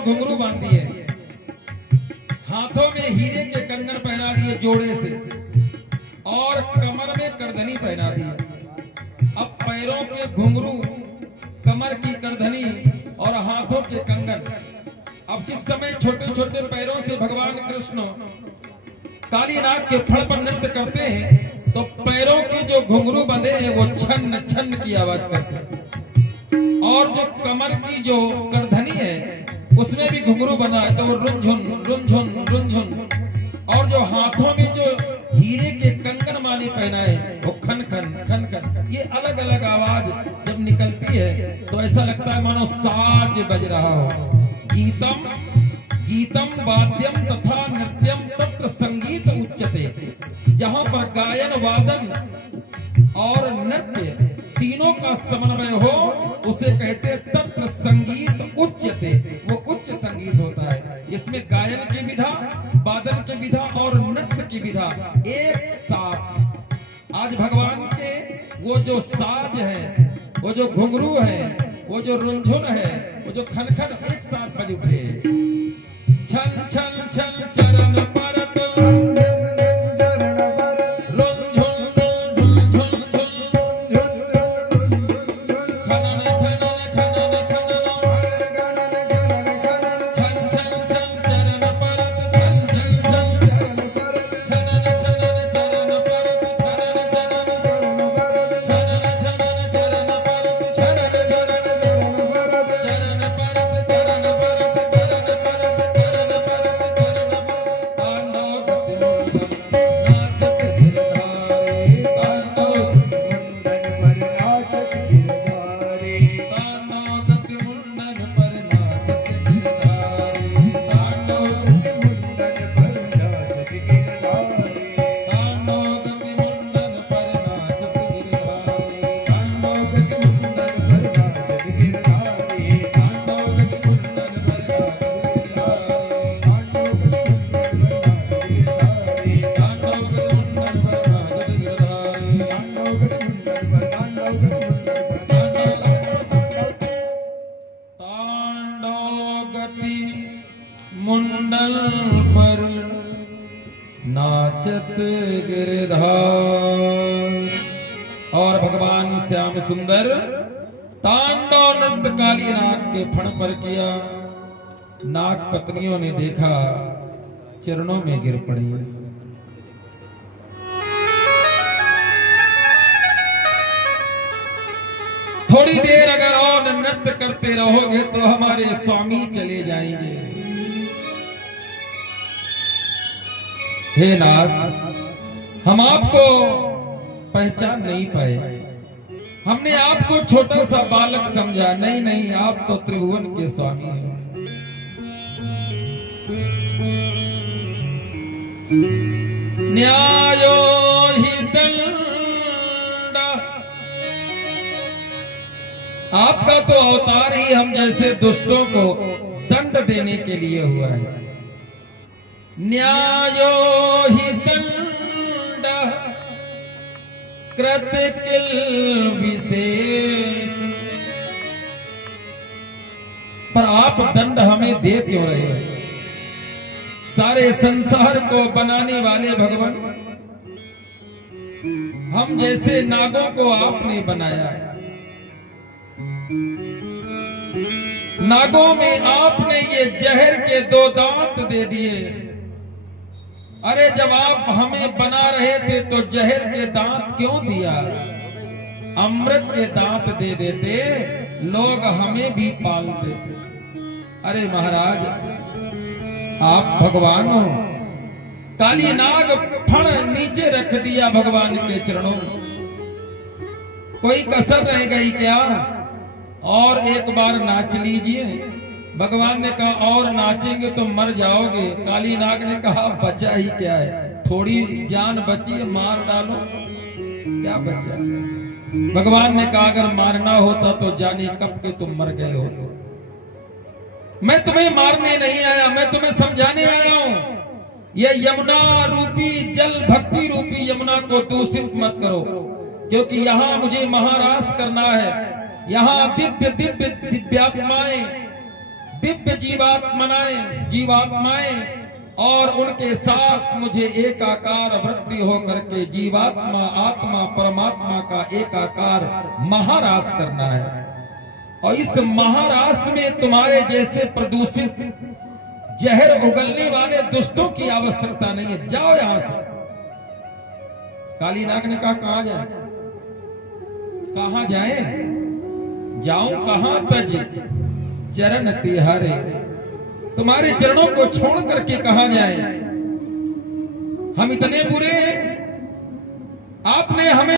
घुंघरू बांध दिए, हाथों में हीरे के कंगन पहना दिए जोड़े से, और कमर में करधनी पहना दी। अब पैरों के घुंघरू, कमर की करधनी और हाथों के कंगन। अब जिस समय छोटे छोटे पैरों से भगवान कृष्ण काली नाग के फण पर नृत्य करते हैं, तो पैरों के जो घुंघरू बंधे हैं वो छन्न छन्न की आवाज करते हैं, और जो कमर की जो करधनी है उसमें भी घुंघरू बना है तो वो रुनझुन रुनझुन रुनझुन, और जो हाथों में जो हीरे के कंगन माने पहनाए वो खन खन खन खन, ये अलग अलग आवाज जब निकलती है तो ऐसा लगता है मानो साज बज रहा हो। गीतम गीतम वाद्यम तथा नृत्यम तत्र संगीत उच्यते। जहां पर गायन वादन और नृत्य तीनों का समन्वय हो उसे कहते तत्र संगीत उच्यते, वो उच्च संगीत होता है। इसमें गायन की विधा, वादन की विधा और नृत्य की विधा एक साथ। आज भगवान के वो जो साज है, वो जो घुंघरू है, वो जो रुनझुन है, वो जो खनखन एक साथ बज उठे। छन छन छन चरण परत मति मुंडल पर नाचत गिरधार। और भगवान श्याम सुंदर तांडव नृत्य काली नाग के फण पर किया। नाग पत्नियों ने देखा, चरणों में गिर पड़ी। थोड़ी देर अगर और नृत्य करते रहोगे तो हमारे स्वामी चले जाएंगे। हे नाथ, हम आपको पहचान नहीं पाए। हमने आपको छोटा सा बालक समझा। नहीं नहीं, आप तो त्रिभुवन के स्वामी हैं। न्यायो हि दंड, आपका तो अवतार ही हम जैसे दुष्टों को दंड देने के लिए हुआ है। न्यायो हि दंड कृत किल विशेष, पर आप दंड हमें दे क्यों रहे हो? सारे संसार को बनाने वाले भगवान, हम जैसे नागों को आपने बनाया। नागों में आपने ये जहर के 2 दांत दे दिए। अरे जब आप हमें बना रहे थे तो जहर के दांत क्यों दिया? अमृत के दांत दे देते, लोग हमें भी पालते। अरे महाराज, आप भगवान हो। काली नाग फण नीचे रख दिया भगवान के चरणों में। कोई कसर रह गई क्या? और एक बार नाच लीजिए। भगवान ने कहा और नाचेंगे तो मर जाओगे। काली नाग ने कहा बचा ही क्या है, थोड़ी जान बची है, मार डालो, क्या बचा। भगवान ने कहा अगर मारना होता तो जाने कब के तुम मर गए होते। मैं तुम्हें मारने नहीं आया, मैं तुम्हें समझाने आया हूं। ये यमुना रूपी जल, भक्ति रूपी यमुना को दूषित मत करो, क्योंकि यहाँ मुझे महारास करना है। यहाँ दिव्य दिव्य दिव्यात्माएं, दिव्य जीवात्माएं और उनके साथ मुझे एकाकार वृत्ति होकर के जीवात्मा आत्मा परमात्मा का एकाकार महारास करना है। और इस महारास में तुम्हारे जैसे प्रदूषित जहर उगलने वाले दुष्टों की आवश्यकता नहीं है। जाओ यहां से। काली नाग ने कहा कहां जाए? कहां जाए? जाऊं कहां तज चरण तिहारे, तुम्हारे चरणों को छोड़ करके कहां जाए? हम इतने बुरे हैं? आपने हमें